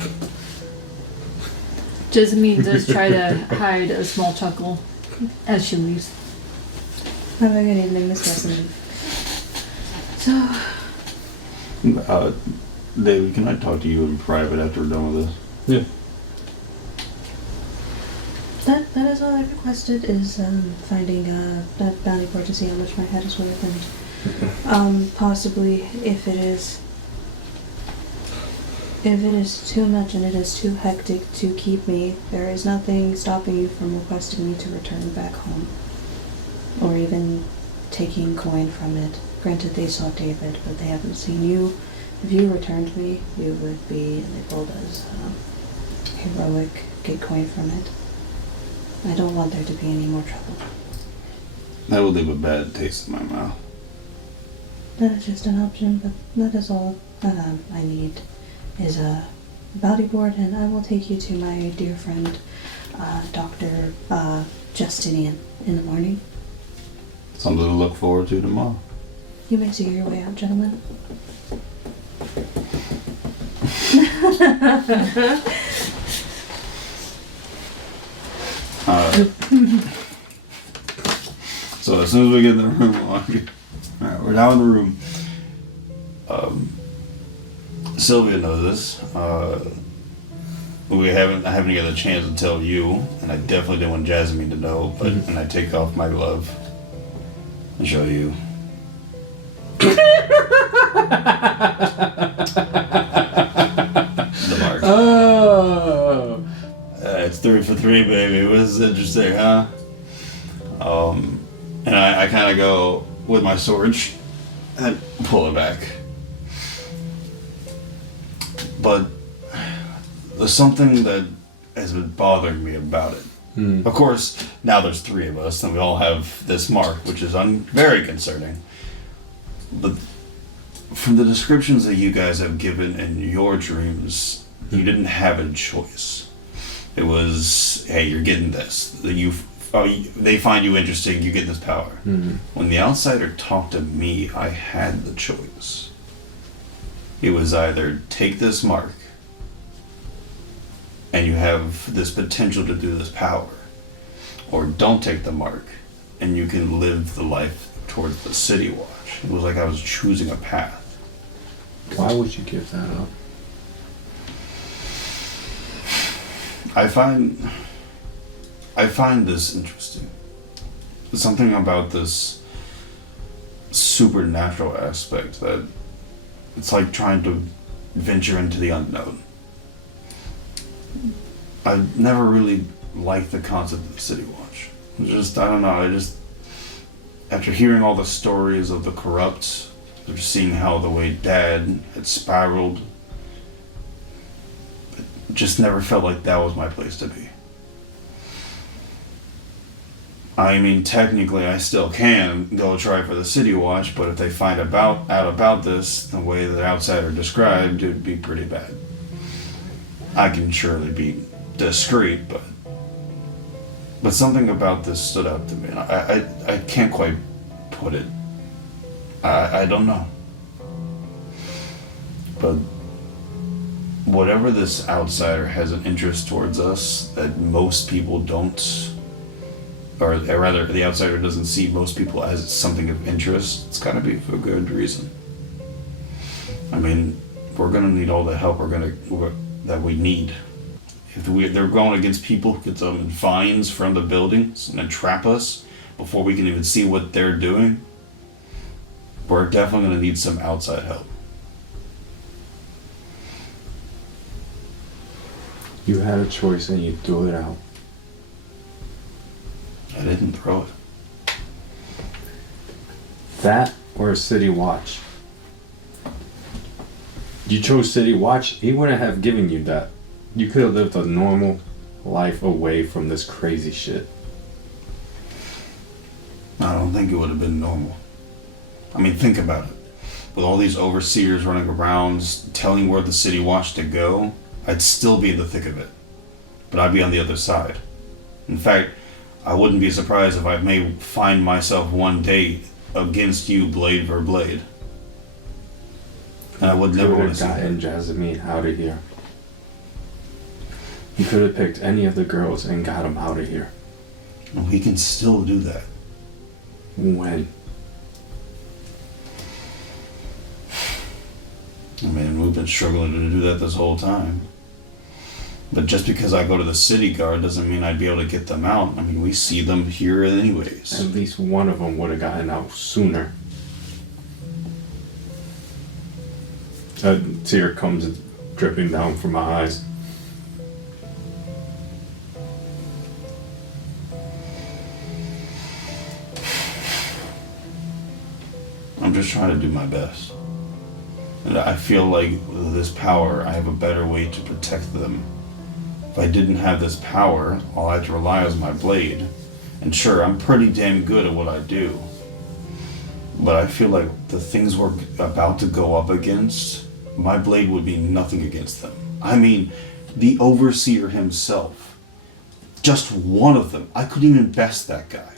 Jasmine does try to hide a small chuckle as she leaves. Have a good evening, Miss Jessamine. So, David, can I talk to you in private after we're done with this? Yeah. that is all I requested is finding that bounty board to see how much my head is worth and possibly if it is too much and it is too hectic to keep me, there is nothing stopping you from requesting me to return back home or even taking coin from it. Granted, they saw David, but they haven't seen you. If you returned me, you would be labeled as heroic. Get coin from it. I don't want there to be any more trouble. That will leave a bad taste in my mouth. That is just an option, but that is all I need is a bounty board, and I will take you to my dear friend, Dr. Justinian, in the morning. Something to look forward to tomorrow. You may see your way out, gentlemen. So as soon as we get in the room, alright, we're now in the room. Sylvia knows this. I haven't got a chance to tell you, and I definitely didn't want Jasmine to know. But and I take off my glove and show you. The mark. Oh. It's 3 for 3, baby. This is interesting, huh? And I kind of go with my sword and pull it back. But there's something that has been bothering me about it. Of course, now there's 3 of us, and we all have this mark, which is very concerning. But from the descriptions that you guys have given in your dreams, you didn't have a choice. It was, hey, you're getting this. They find you interesting, you get this power. When the outsider talked to me, I had the choice. It was either take this mark, and you have this potential to do this power, or don't take the mark, and you can live the life towards the City Watch. It was like I was choosing a path. Why would you give that up? I find this interesting. Something about this supernatural aspect that it's like trying to venture into the unknown. I've never really liked the concept of the City Watch. I don't know, after hearing all the stories of the corrupt, after seeing how the way Dad had spiraled, it just never felt like that was my place to be. I mean, technically, I still can go try for the City Watch, but if they find out about this the way the outsider described, it would be pretty bad. I can surely be discreet, but something about this stood out to me. I can't quite put it. I don't know. But whatever this outsider has an interest towards us that most people don't, or rather the outsider doesn't see most people as something of interest, it's gotta be for a good reason. I mean, we're gonna need all the help that we need. If they're going against people who get them in fines from the buildings and then trap us before we can even see what they're doing, we're definitely gonna need some outside help. You had a choice and you threw it out. I didn't throw it. That or a City Watch. You chose City Watch, he wouldn't have given you that. You could have lived a normal life away from this crazy shit. I don't think it would have been normal. I mean, think about it. With all these overseers running around telling where the city watch to go, I'd still be in the thick of it. But I'd be on the other side. In fact, I wouldn't be surprised if I may find myself one day against you blade for blade. And I would never want to see that. gotten Jasmine out of here. You could have picked any of the girls and got them out of here. We can still do that. When? I mean, we've been struggling to do that this whole time. But just because I go to the city guard doesn't mean I'd be able to get them out. I mean, we see them here anyways. At least one of them would have gotten out sooner. A tear comes dripping down from my eyes. I'm just trying to do my best. And I feel like with this power, I have a better way to protect them. If I didn't have this power, all I had to rely on is my blade. And sure, I'm pretty damn good at what I do. But I feel like the things we're about to go up against, my blade would be nothing against them. I mean, the Overseer himself. Just one of them. I couldn't even best that guy.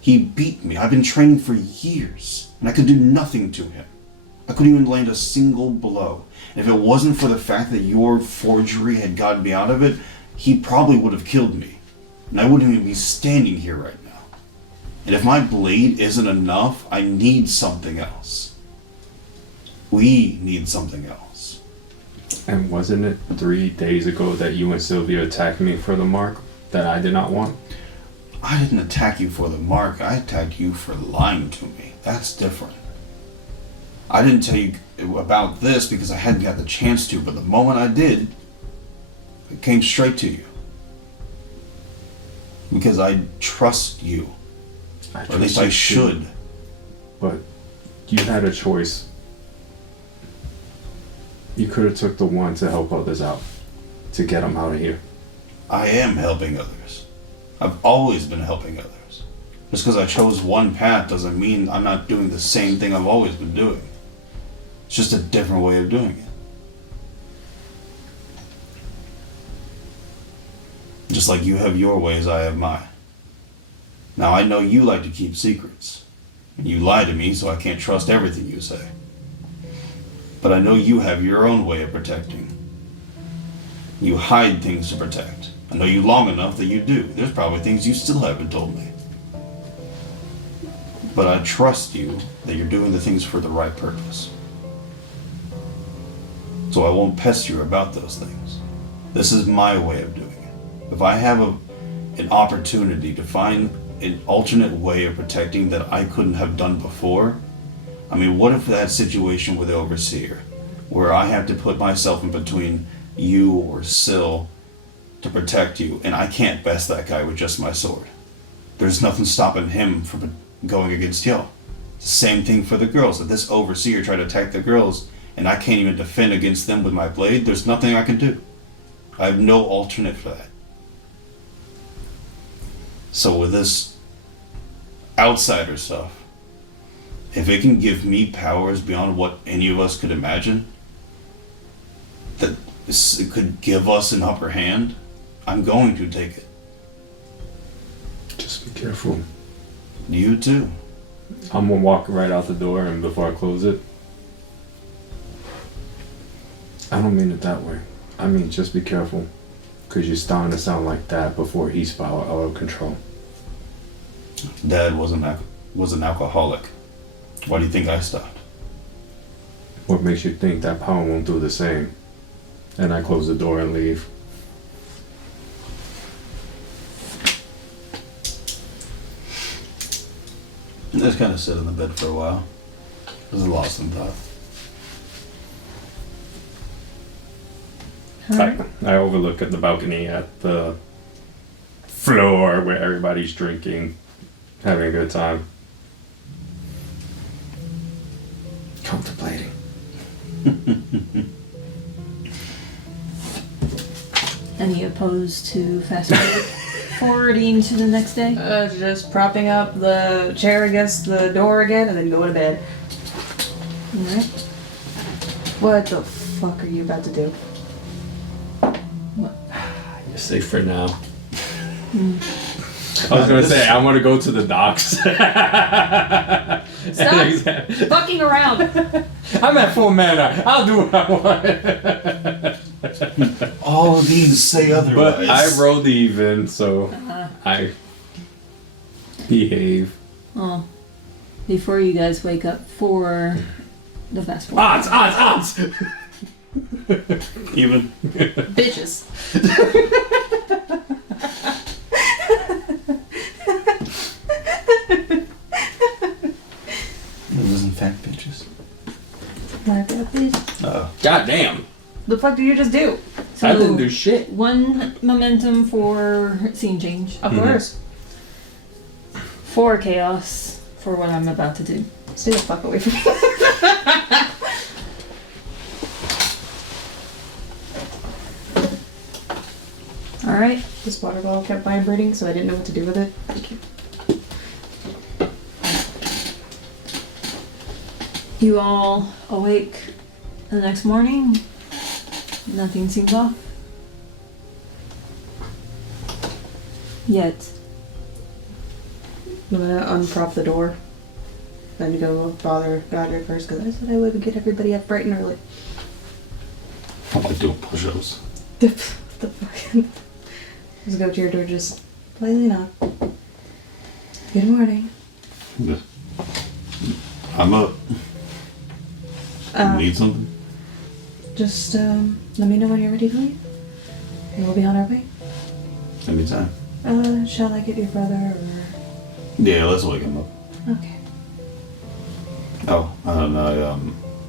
He beat me. I've been training for years, and I could do nothing to him. I couldn't even land a single blow. And if it wasn't for the fact that your forgery had gotten me out of it, he probably would have killed me. And I wouldn't even be standing here right now. And if my blade isn't enough, I need something else. We need something else. And wasn't it 3 days ago that you and Sylvia attacked me for the mark that I did not want? I didn't attack you for the mark. I attacked you for lying to me. That's different. I didn't tell you about this because I hadn't got the chance to, but the moment I did, it came straight to you. Because I trust you. Or at least I should. But you had a choice. You could have took the one to help others out. To get them out of here. I am helping others. I've always been helping others. Just because I chose one path doesn't mean I'm not doing the same thing I've always been doing. It's just a different way of doing it. Just like you have your ways, I have mine. Now I know you like to keep secrets. And you lie to me, so I can't trust everything you say. But I know you have your own way of protecting. You hide things to protect. I know you long enough that you do. There's probably things you still haven't told me. But I trust you that you're doing the things for the right purpose. So I won't pester you about those things. This is my way of doing it. If I have an opportunity to find an alternate way of protecting that I couldn't have done before, I mean, what if that situation with the Overseer, where I have to put myself in between you or Syl to protect you, and I can't best that guy with just my sword. There's nothing stopping him from going against y'all. Same thing for the girls. If this Overseer tried to attack the girls, and I can't even defend against them with my blade, there's nothing I can do. I have no alternate for that. So with this outsider stuff, if it can give me powers beyond what any of us could imagine, that it could give us an upper hand, I'm going to take it. Just be careful. You too. I'm gonna walk right out the door, and before I close it, I don't mean it that way. I mean, just be careful. Because you're starting to sound like that before he spiraled out of control. Dad was an alcoholic. Why do you think I stopped? What makes you think that power won't do the same? And I close the door and leave. I just kind of sit in the bed for a while. I was lost in thought. I overlook at the balcony at the floor where everybody's drinking, having a good time. Contemplating. Any opposed to fast forwarding to the next day? Just propping up the chair against the door again and then going to bed. Alright. What the fuck are you about to do? You're safe for now. I was gonna say I want to go to the docks. Stop fucking around. I'm at full mana. I'll do what I want. All of these say otherwise. But I rolled even, so I behave. Oh. Before you guys wake up for the fast forward. Odds! Even. Bitches. It was in fact bitches. God damn. The fuck did you just do? So I didn't do shit. 1 momentum for scene change. Of course. 4 chaos for what I'm about to do. Stay the fuck away from me. Alright. This water bottle kept vibrating, so I didn't know what to do with it. Thank you. You all awake the next morning. Nothing seems off. Yet. I'm gonna unprop the door. Then go bother Godric first, because I said I would get everybody up bright and early. I like doing push-ups. The fucking... Just go to your door, just politely knock. Good morning. I'm up. Need something? Just let me know when you're ready to leave. And we'll be on our way. Anytime. Shall I get your brother or... Yeah, let's wake him up. Okay. Oh,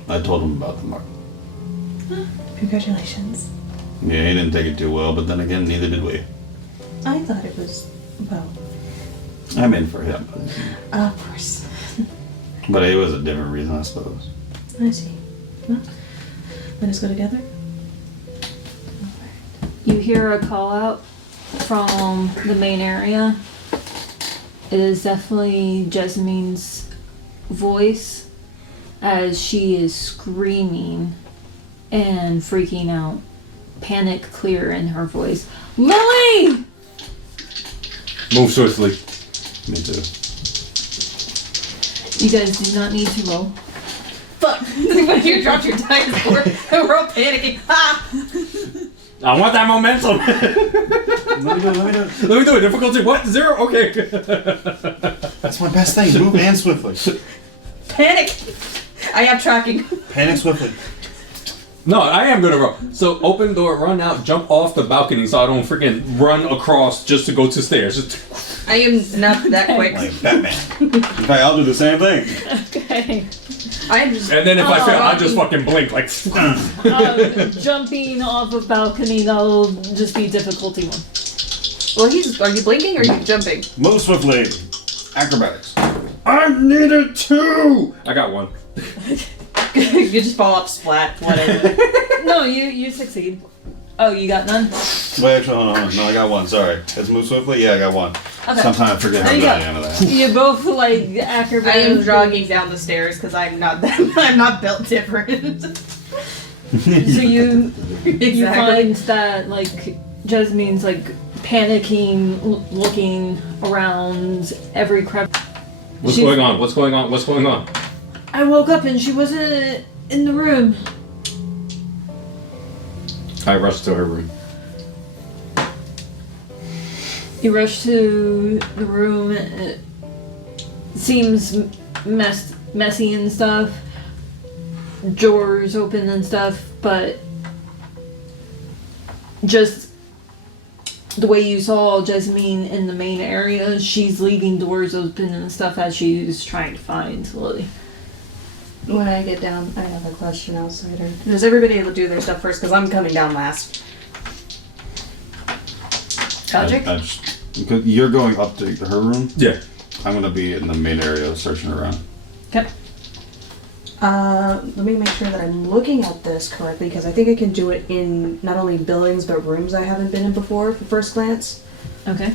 I told him about the mark. Congratulations. Yeah, he didn't take it too well, but then again, neither did we. I thought it was, well... I'm in for him. Of course. But it was a different reason, I suppose. I see. Well, let us go together. You hear a call out from the main area. It is definitely Jessamne's voice as she is screaming and freaking out. Panic clear in her voice. Lily! Move swiftly. Me too. You guys do not need to roll. Fuck! When you dropped your dice, we're all panicking. Ha! I want that momentum. Let me do it. Let me do it. Difficulty what? 0? Okay. That's my best thing. Move and swiftly. Panic! I am tracking. Panic swiftly. No, I am gonna roll. So open door, run out, jump off the balcony so I don't freaking run across just to go to stairs. Just... I am not that quick. Like Batman. Okay, I'll do the same thing. Okay. I'm just... And then if I fail, I'll just fucking blink like... Jumping off a balcony, that'll just be difficulty 1. Well, are you blinking or are you jumping? Move swiftly. Acrobatics. I needed 2! I got 1. You just fall up splat, whatever. No, you succeed. Oh, you got none? Wait, actually, hold on. No, I got 1. Sorry. Let's move swiftly? Yeah, I got 1. Okay. Sometimes I forget how There to you do go. the end of that. You both like acrobat. I am jogging down the stairs because I'm not I'm not built different. So you Exactly. find that like Jasmine's like panicking, looking around every crevice. What's going on? What's going on? What's going on? I woke up and she wasn't in the room. I rushed to her room. You rush to the room. It seems messy and stuff. Drawers open and stuff, but just the way you saw Jasmine in the main area, she's leaving doors open and stuff as she's trying to find Lily. When I get down, I have a question, outsider. Does everybody able to do their stuff first? Because I'm coming down last. Godric? Because you're going up to her room. Yeah. I'm gonna be in the main area searching around. Okay. Let me make sure that I'm looking at this correctly, because I think I can do it in not only buildings but rooms I haven't been in before for first glance. Okay.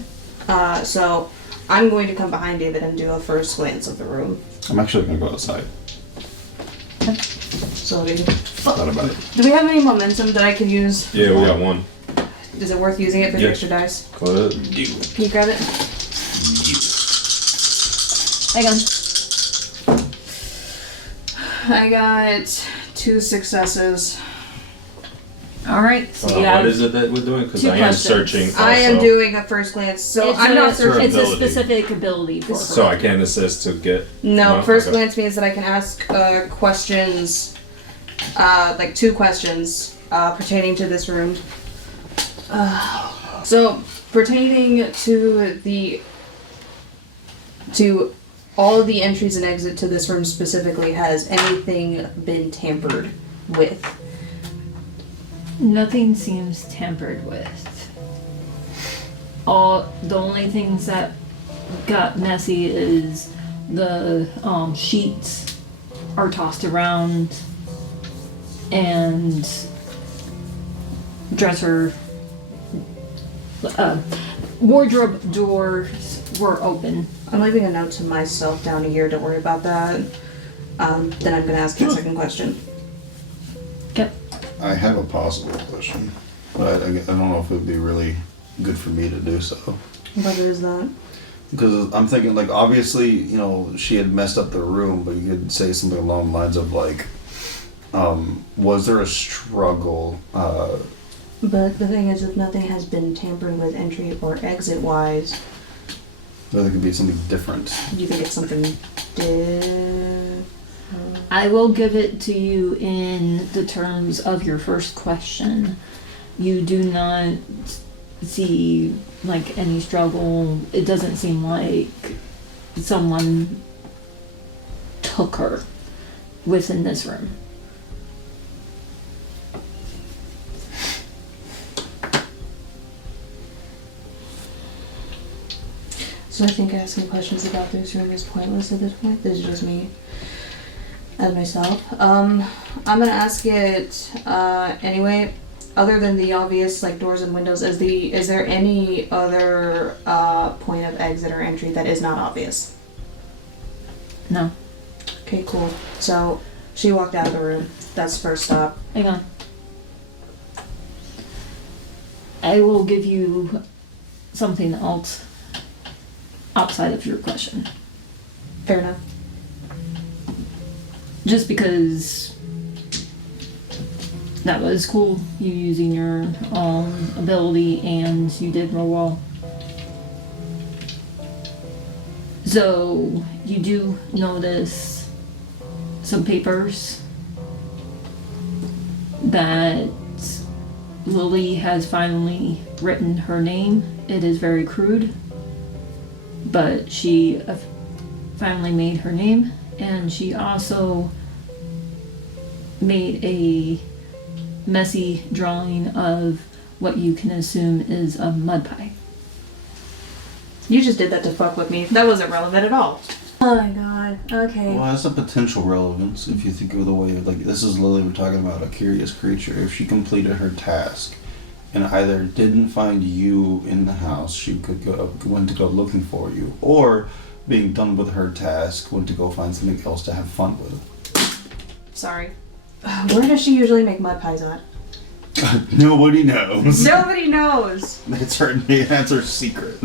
So I'm going to come behind David and do a first glance of the room. I'm actually gonna go outside. So we, Thought about it. do we have any momentum that I can use? Yeah, we got one. Is it worth using it for the Yeah. extra dice? Go ahead. Can you grab it? Hang on. I got 2 successes. All right. So you What have is it that we're doing? Because two I am questions. searching. I am also. doing a first glance, so it's I'm a, not searching. It's a ability. specific ability for her. So I can't assist to get. No, No? first Okay. glance means that I can ask questions, like 2 questions pertaining to this room. So pertaining to all of the entries and exit to this room specifically, has anything been tampered with? Nothing seems tampered with. The only things that got messy is the sheets are tossed around and dresser wardrobe doors were open. I'm leaving a note to myself down here, don't worry about that. Then I'm gonna ask you a second question. Okay. I have a possible question, but I don't know if it would be really good for me to do so. What is that? Because I'm thinking, like, obviously, you know, she had messed up the room, but you could say something along the lines of, like, was there a struggle? But the thing is, if nothing has been tampered with entry or exit wise, There could be something different. you think it's something different? I will give it to you in the terms of your first question. You do not see like any struggle. It doesn't seem like someone took her within this room. So I think asking questions about this room is pointless at this point. This is just me as myself. I'm gonna ask it anyway. Other than the obvious like doors and windows, is there any other point of exit or entry that is not obvious? No. Okay, cool. So she walked out of the room. That's first stop. Hang on. I will give you something else outside of your question. Fair enough. Just because that was cool, you using your ability and you did roll well. So you do notice some papers that Lily has finally written her name. It is very crude, but she finally made her name, and she also made a messy drawing of what you can assume is a mud pie. You just did that to fuck with me. That wasn't relevant at all. Oh my god. Okay. Well, that's a potential relevance if you think of the way of, like, this is Lily, we're talking about a curious creature. If she completed her task and either didn't find you in the house, she could went to go looking for you, or being done with her task, went to go find something else to have fun with. Sorry. Where does she usually make mud pies at? Nobody knows. Nobody knows. That's her secret.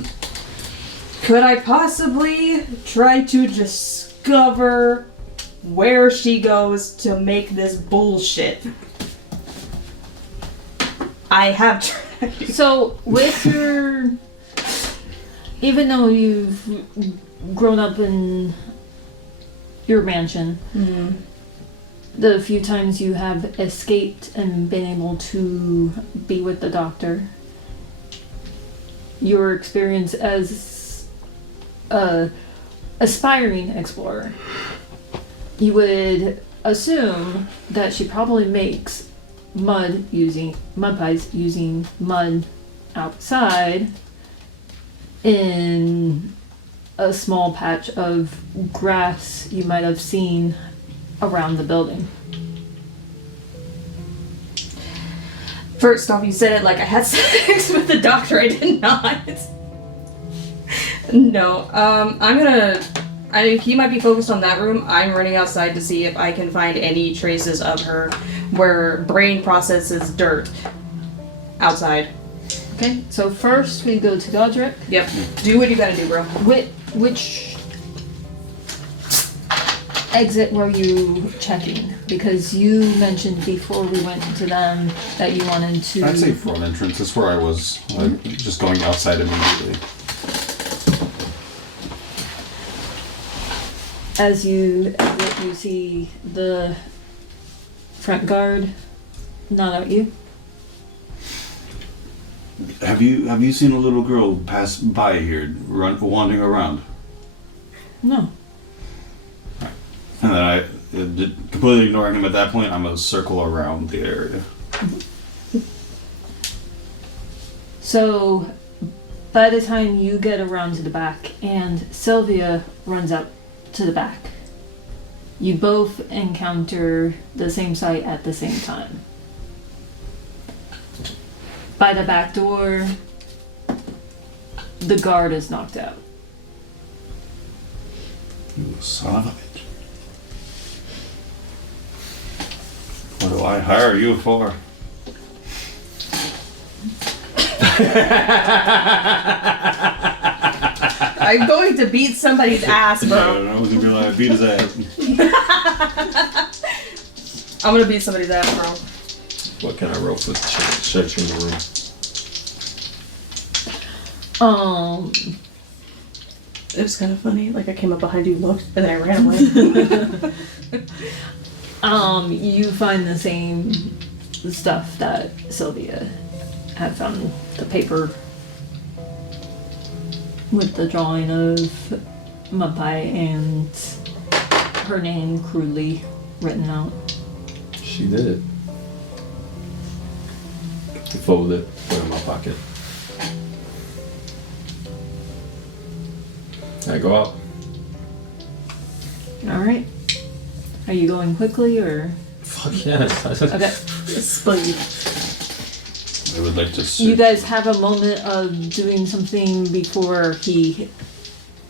Could I possibly try to discover where she goes to make this bullshit? I have tried. So with your, even though you've grown up in your mansion, the few times you have escaped and been able to be with the doctor, your experience as a aspiring explorer, you would assume that she probably makes mud pies using mud outside in a small patch of grass you might have seen around the building. First off, you said it like I had sex with the doctor. I did not. No. He might be focused on that room. I'm running outside to see if I can find any traces of her where brain processes dirt outside. Okay, so first we go to Godric. Yep. Do what you gotta do, bro. Which exit were you checking? Because you mentioned before we went to them that you wanted to... I'd say front entrance. That's where I was. Just going outside immediately. As you exit, you see the front guard nod at you. Have you seen a little girl pass by here, wandering around? No. And then I, completely ignoring him at that point, I'm gonna circle around the area. So, by the time you get around to the back and Sylvia runs up to the back, you both encounter the same sight at the same time. By the back door, the guard is knocked out. You son of a bitch. What do I hire you for? I'm going to beat somebody's ass, I bro. don't know, who's gonna be like, beat his ass. I'm gonna beat somebody's ass, bro. What can I roll for searching the room? It was kind of funny. Like I came up behind you, looked, and then I ran away. You find the same stuff that Sylvia had found, the paper with the drawing of Mapai and her name crudely written out. She did it. Fold it, put it in my pocket. I go out. Alright. Are you going quickly or? Fuck yes. Okay. Speed. I would like to You guys have a moment of doing something before he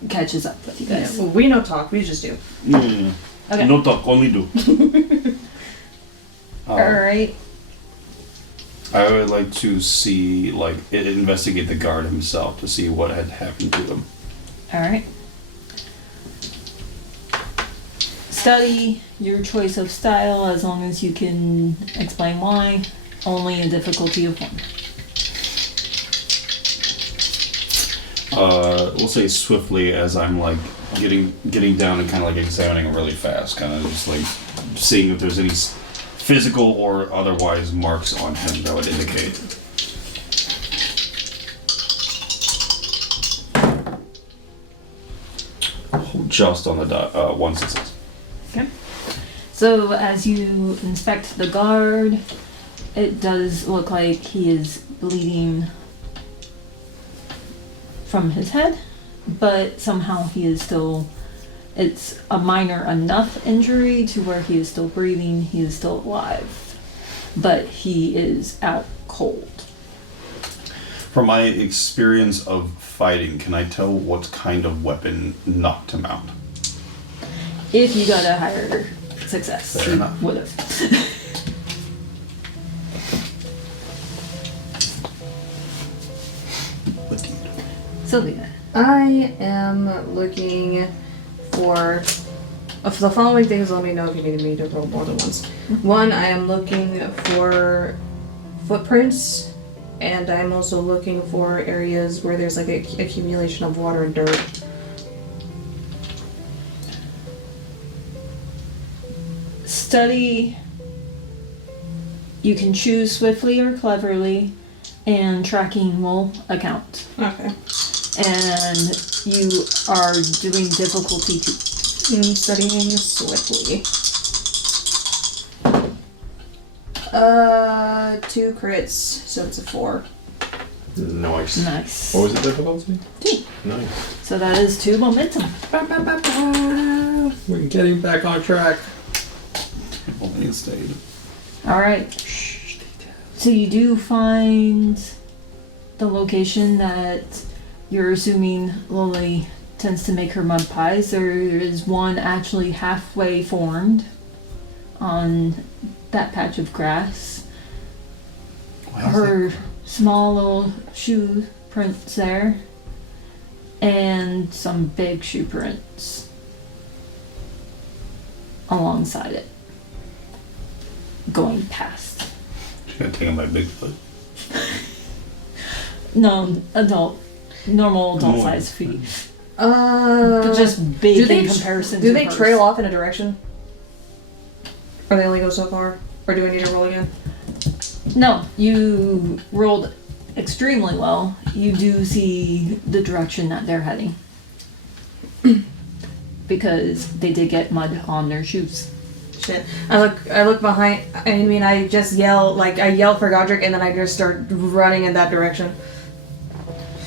catches up with you Yeah, guys. well, we no talk. We just do. Yeah. Okay. No talk, only do. Alright. I would like to see, investigate the guard himself to see what had happened to him. Alright. Study your choice of style as long as you can explain why. Only a difficulty of 1. We'll say swiftly as I'm getting down and kind of examining really fast, kind of just seeing if there's any physical or otherwise marks on him that would indicate. Just on the dot, 1 success. Okay. So as you inspect the guard, it does look like he is bleeding from his head, but somehow he is still, it's a minor enough injury to where he is still breathing, he is still alive, but he is out cold. From my experience of fighting, can I tell what kind of weapon knocked him out? If you got a higher success, Fair you enough. would have. What do you do? Sylvia. I am looking for the following things. Let me know if you need me to roll more than once. 1, I am looking for footprints, and I'm also looking for areas where there's an accumulation of water and dirt. Study. You can choose swiftly or cleverly, and tracking will account. Okay. And you are doing difficulty 2. I'm studying swiftly. 2 crits, so it's a 4. Nice. Nice. What was the difficulty? 2. Nice. So that is 2 momentum. We're getting back on track. If only it stayed. Alright. So you do find the location that you're assuming Lily tends to make her mud pies. There is one actually halfway formed on that patch of grass. Why is Her small little shoe prints there, and some big shoe prints alongside it, going past. She's gonna take him by Bigfoot. No, normal adult Normal. sized feet. But just big do they in comparison do to they hers. trail off in a direction? Or they only go so far? Or do I need to roll again? No, you rolled extremely well. You do see the direction that they're heading. Because they did get mud on their shoes. Shit. I look behind. I mean, I just yell I yell for Godric, and then I just start running in that direction.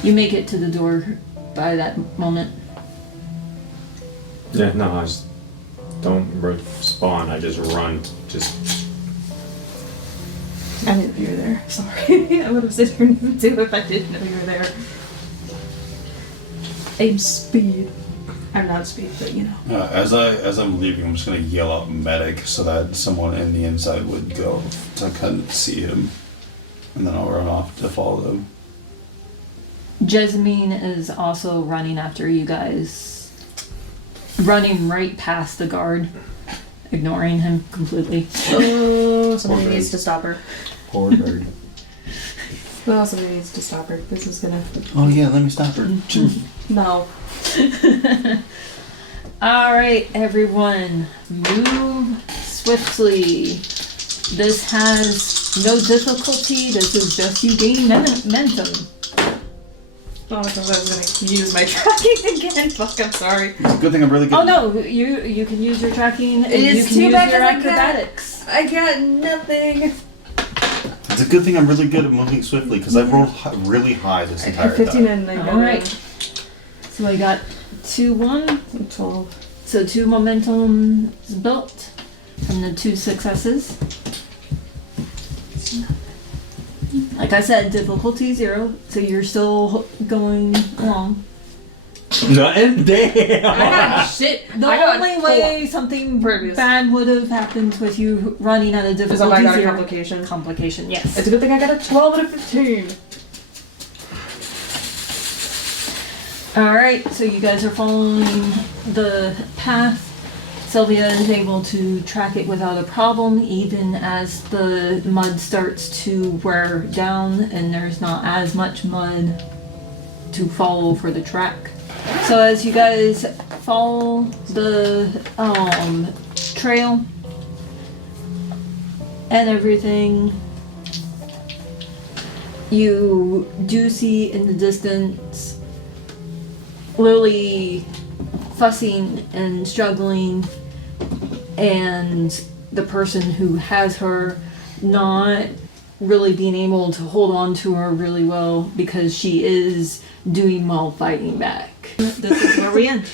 You make it to the door by that moment. Yeah, no, I just don't respond. I just run. Just I didn't know you were there. Sorry. I would have sit here and do if I didn't know you were there. Aim speed. I'm not speed, but you know. As I'm leaving, I'm just gonna yell out medic so that someone in the inside would go to kind of see him, and then I'll run off to follow them. Jessamine is also running after you guys. Running right past the guard. Ignoring him completely. Oh, somebody Poor needs bird. to stop her. Poor bird. Well, somebody needs to stop her. This is gonna. Oh yeah, let me stop her. No. Alright, everyone. Move swiftly. This has no difficulty. This is just you gaining momentum. Oh, I thought I was gonna use my tracking again. Fuck, I'm sorry. Good thing I'm really good. Oh no, you can use your tracking and It's you can too use bad your 'cause I can't- acrobatics. I got nothing. It's a good thing I'm really good at moving swiftly because I've rolled really high this I entire got 15 time. and I got Alright. So I got 2-1. 12. So 2 momentum is built from the 2 successes. Like I said, difficulty 0, so you're still going along. nothing. Damn. I got shit. The I got only way something Previous. bad would have happened with you running at a Because difficulty I got a 0. complication. Complication, yes. It's a good thing I got a 12 out of 15. Alright, so you guys are following the path. Sylvia is able to track it without a problem, even as the mud starts to wear down and there's not as much mud to follow for the track. So as you guys follow the trail and everything, you do see in the distance Lily fussing and struggling, and the person who has her not really being able to hold on to her really well because she is doing well fighting back. This is where we end.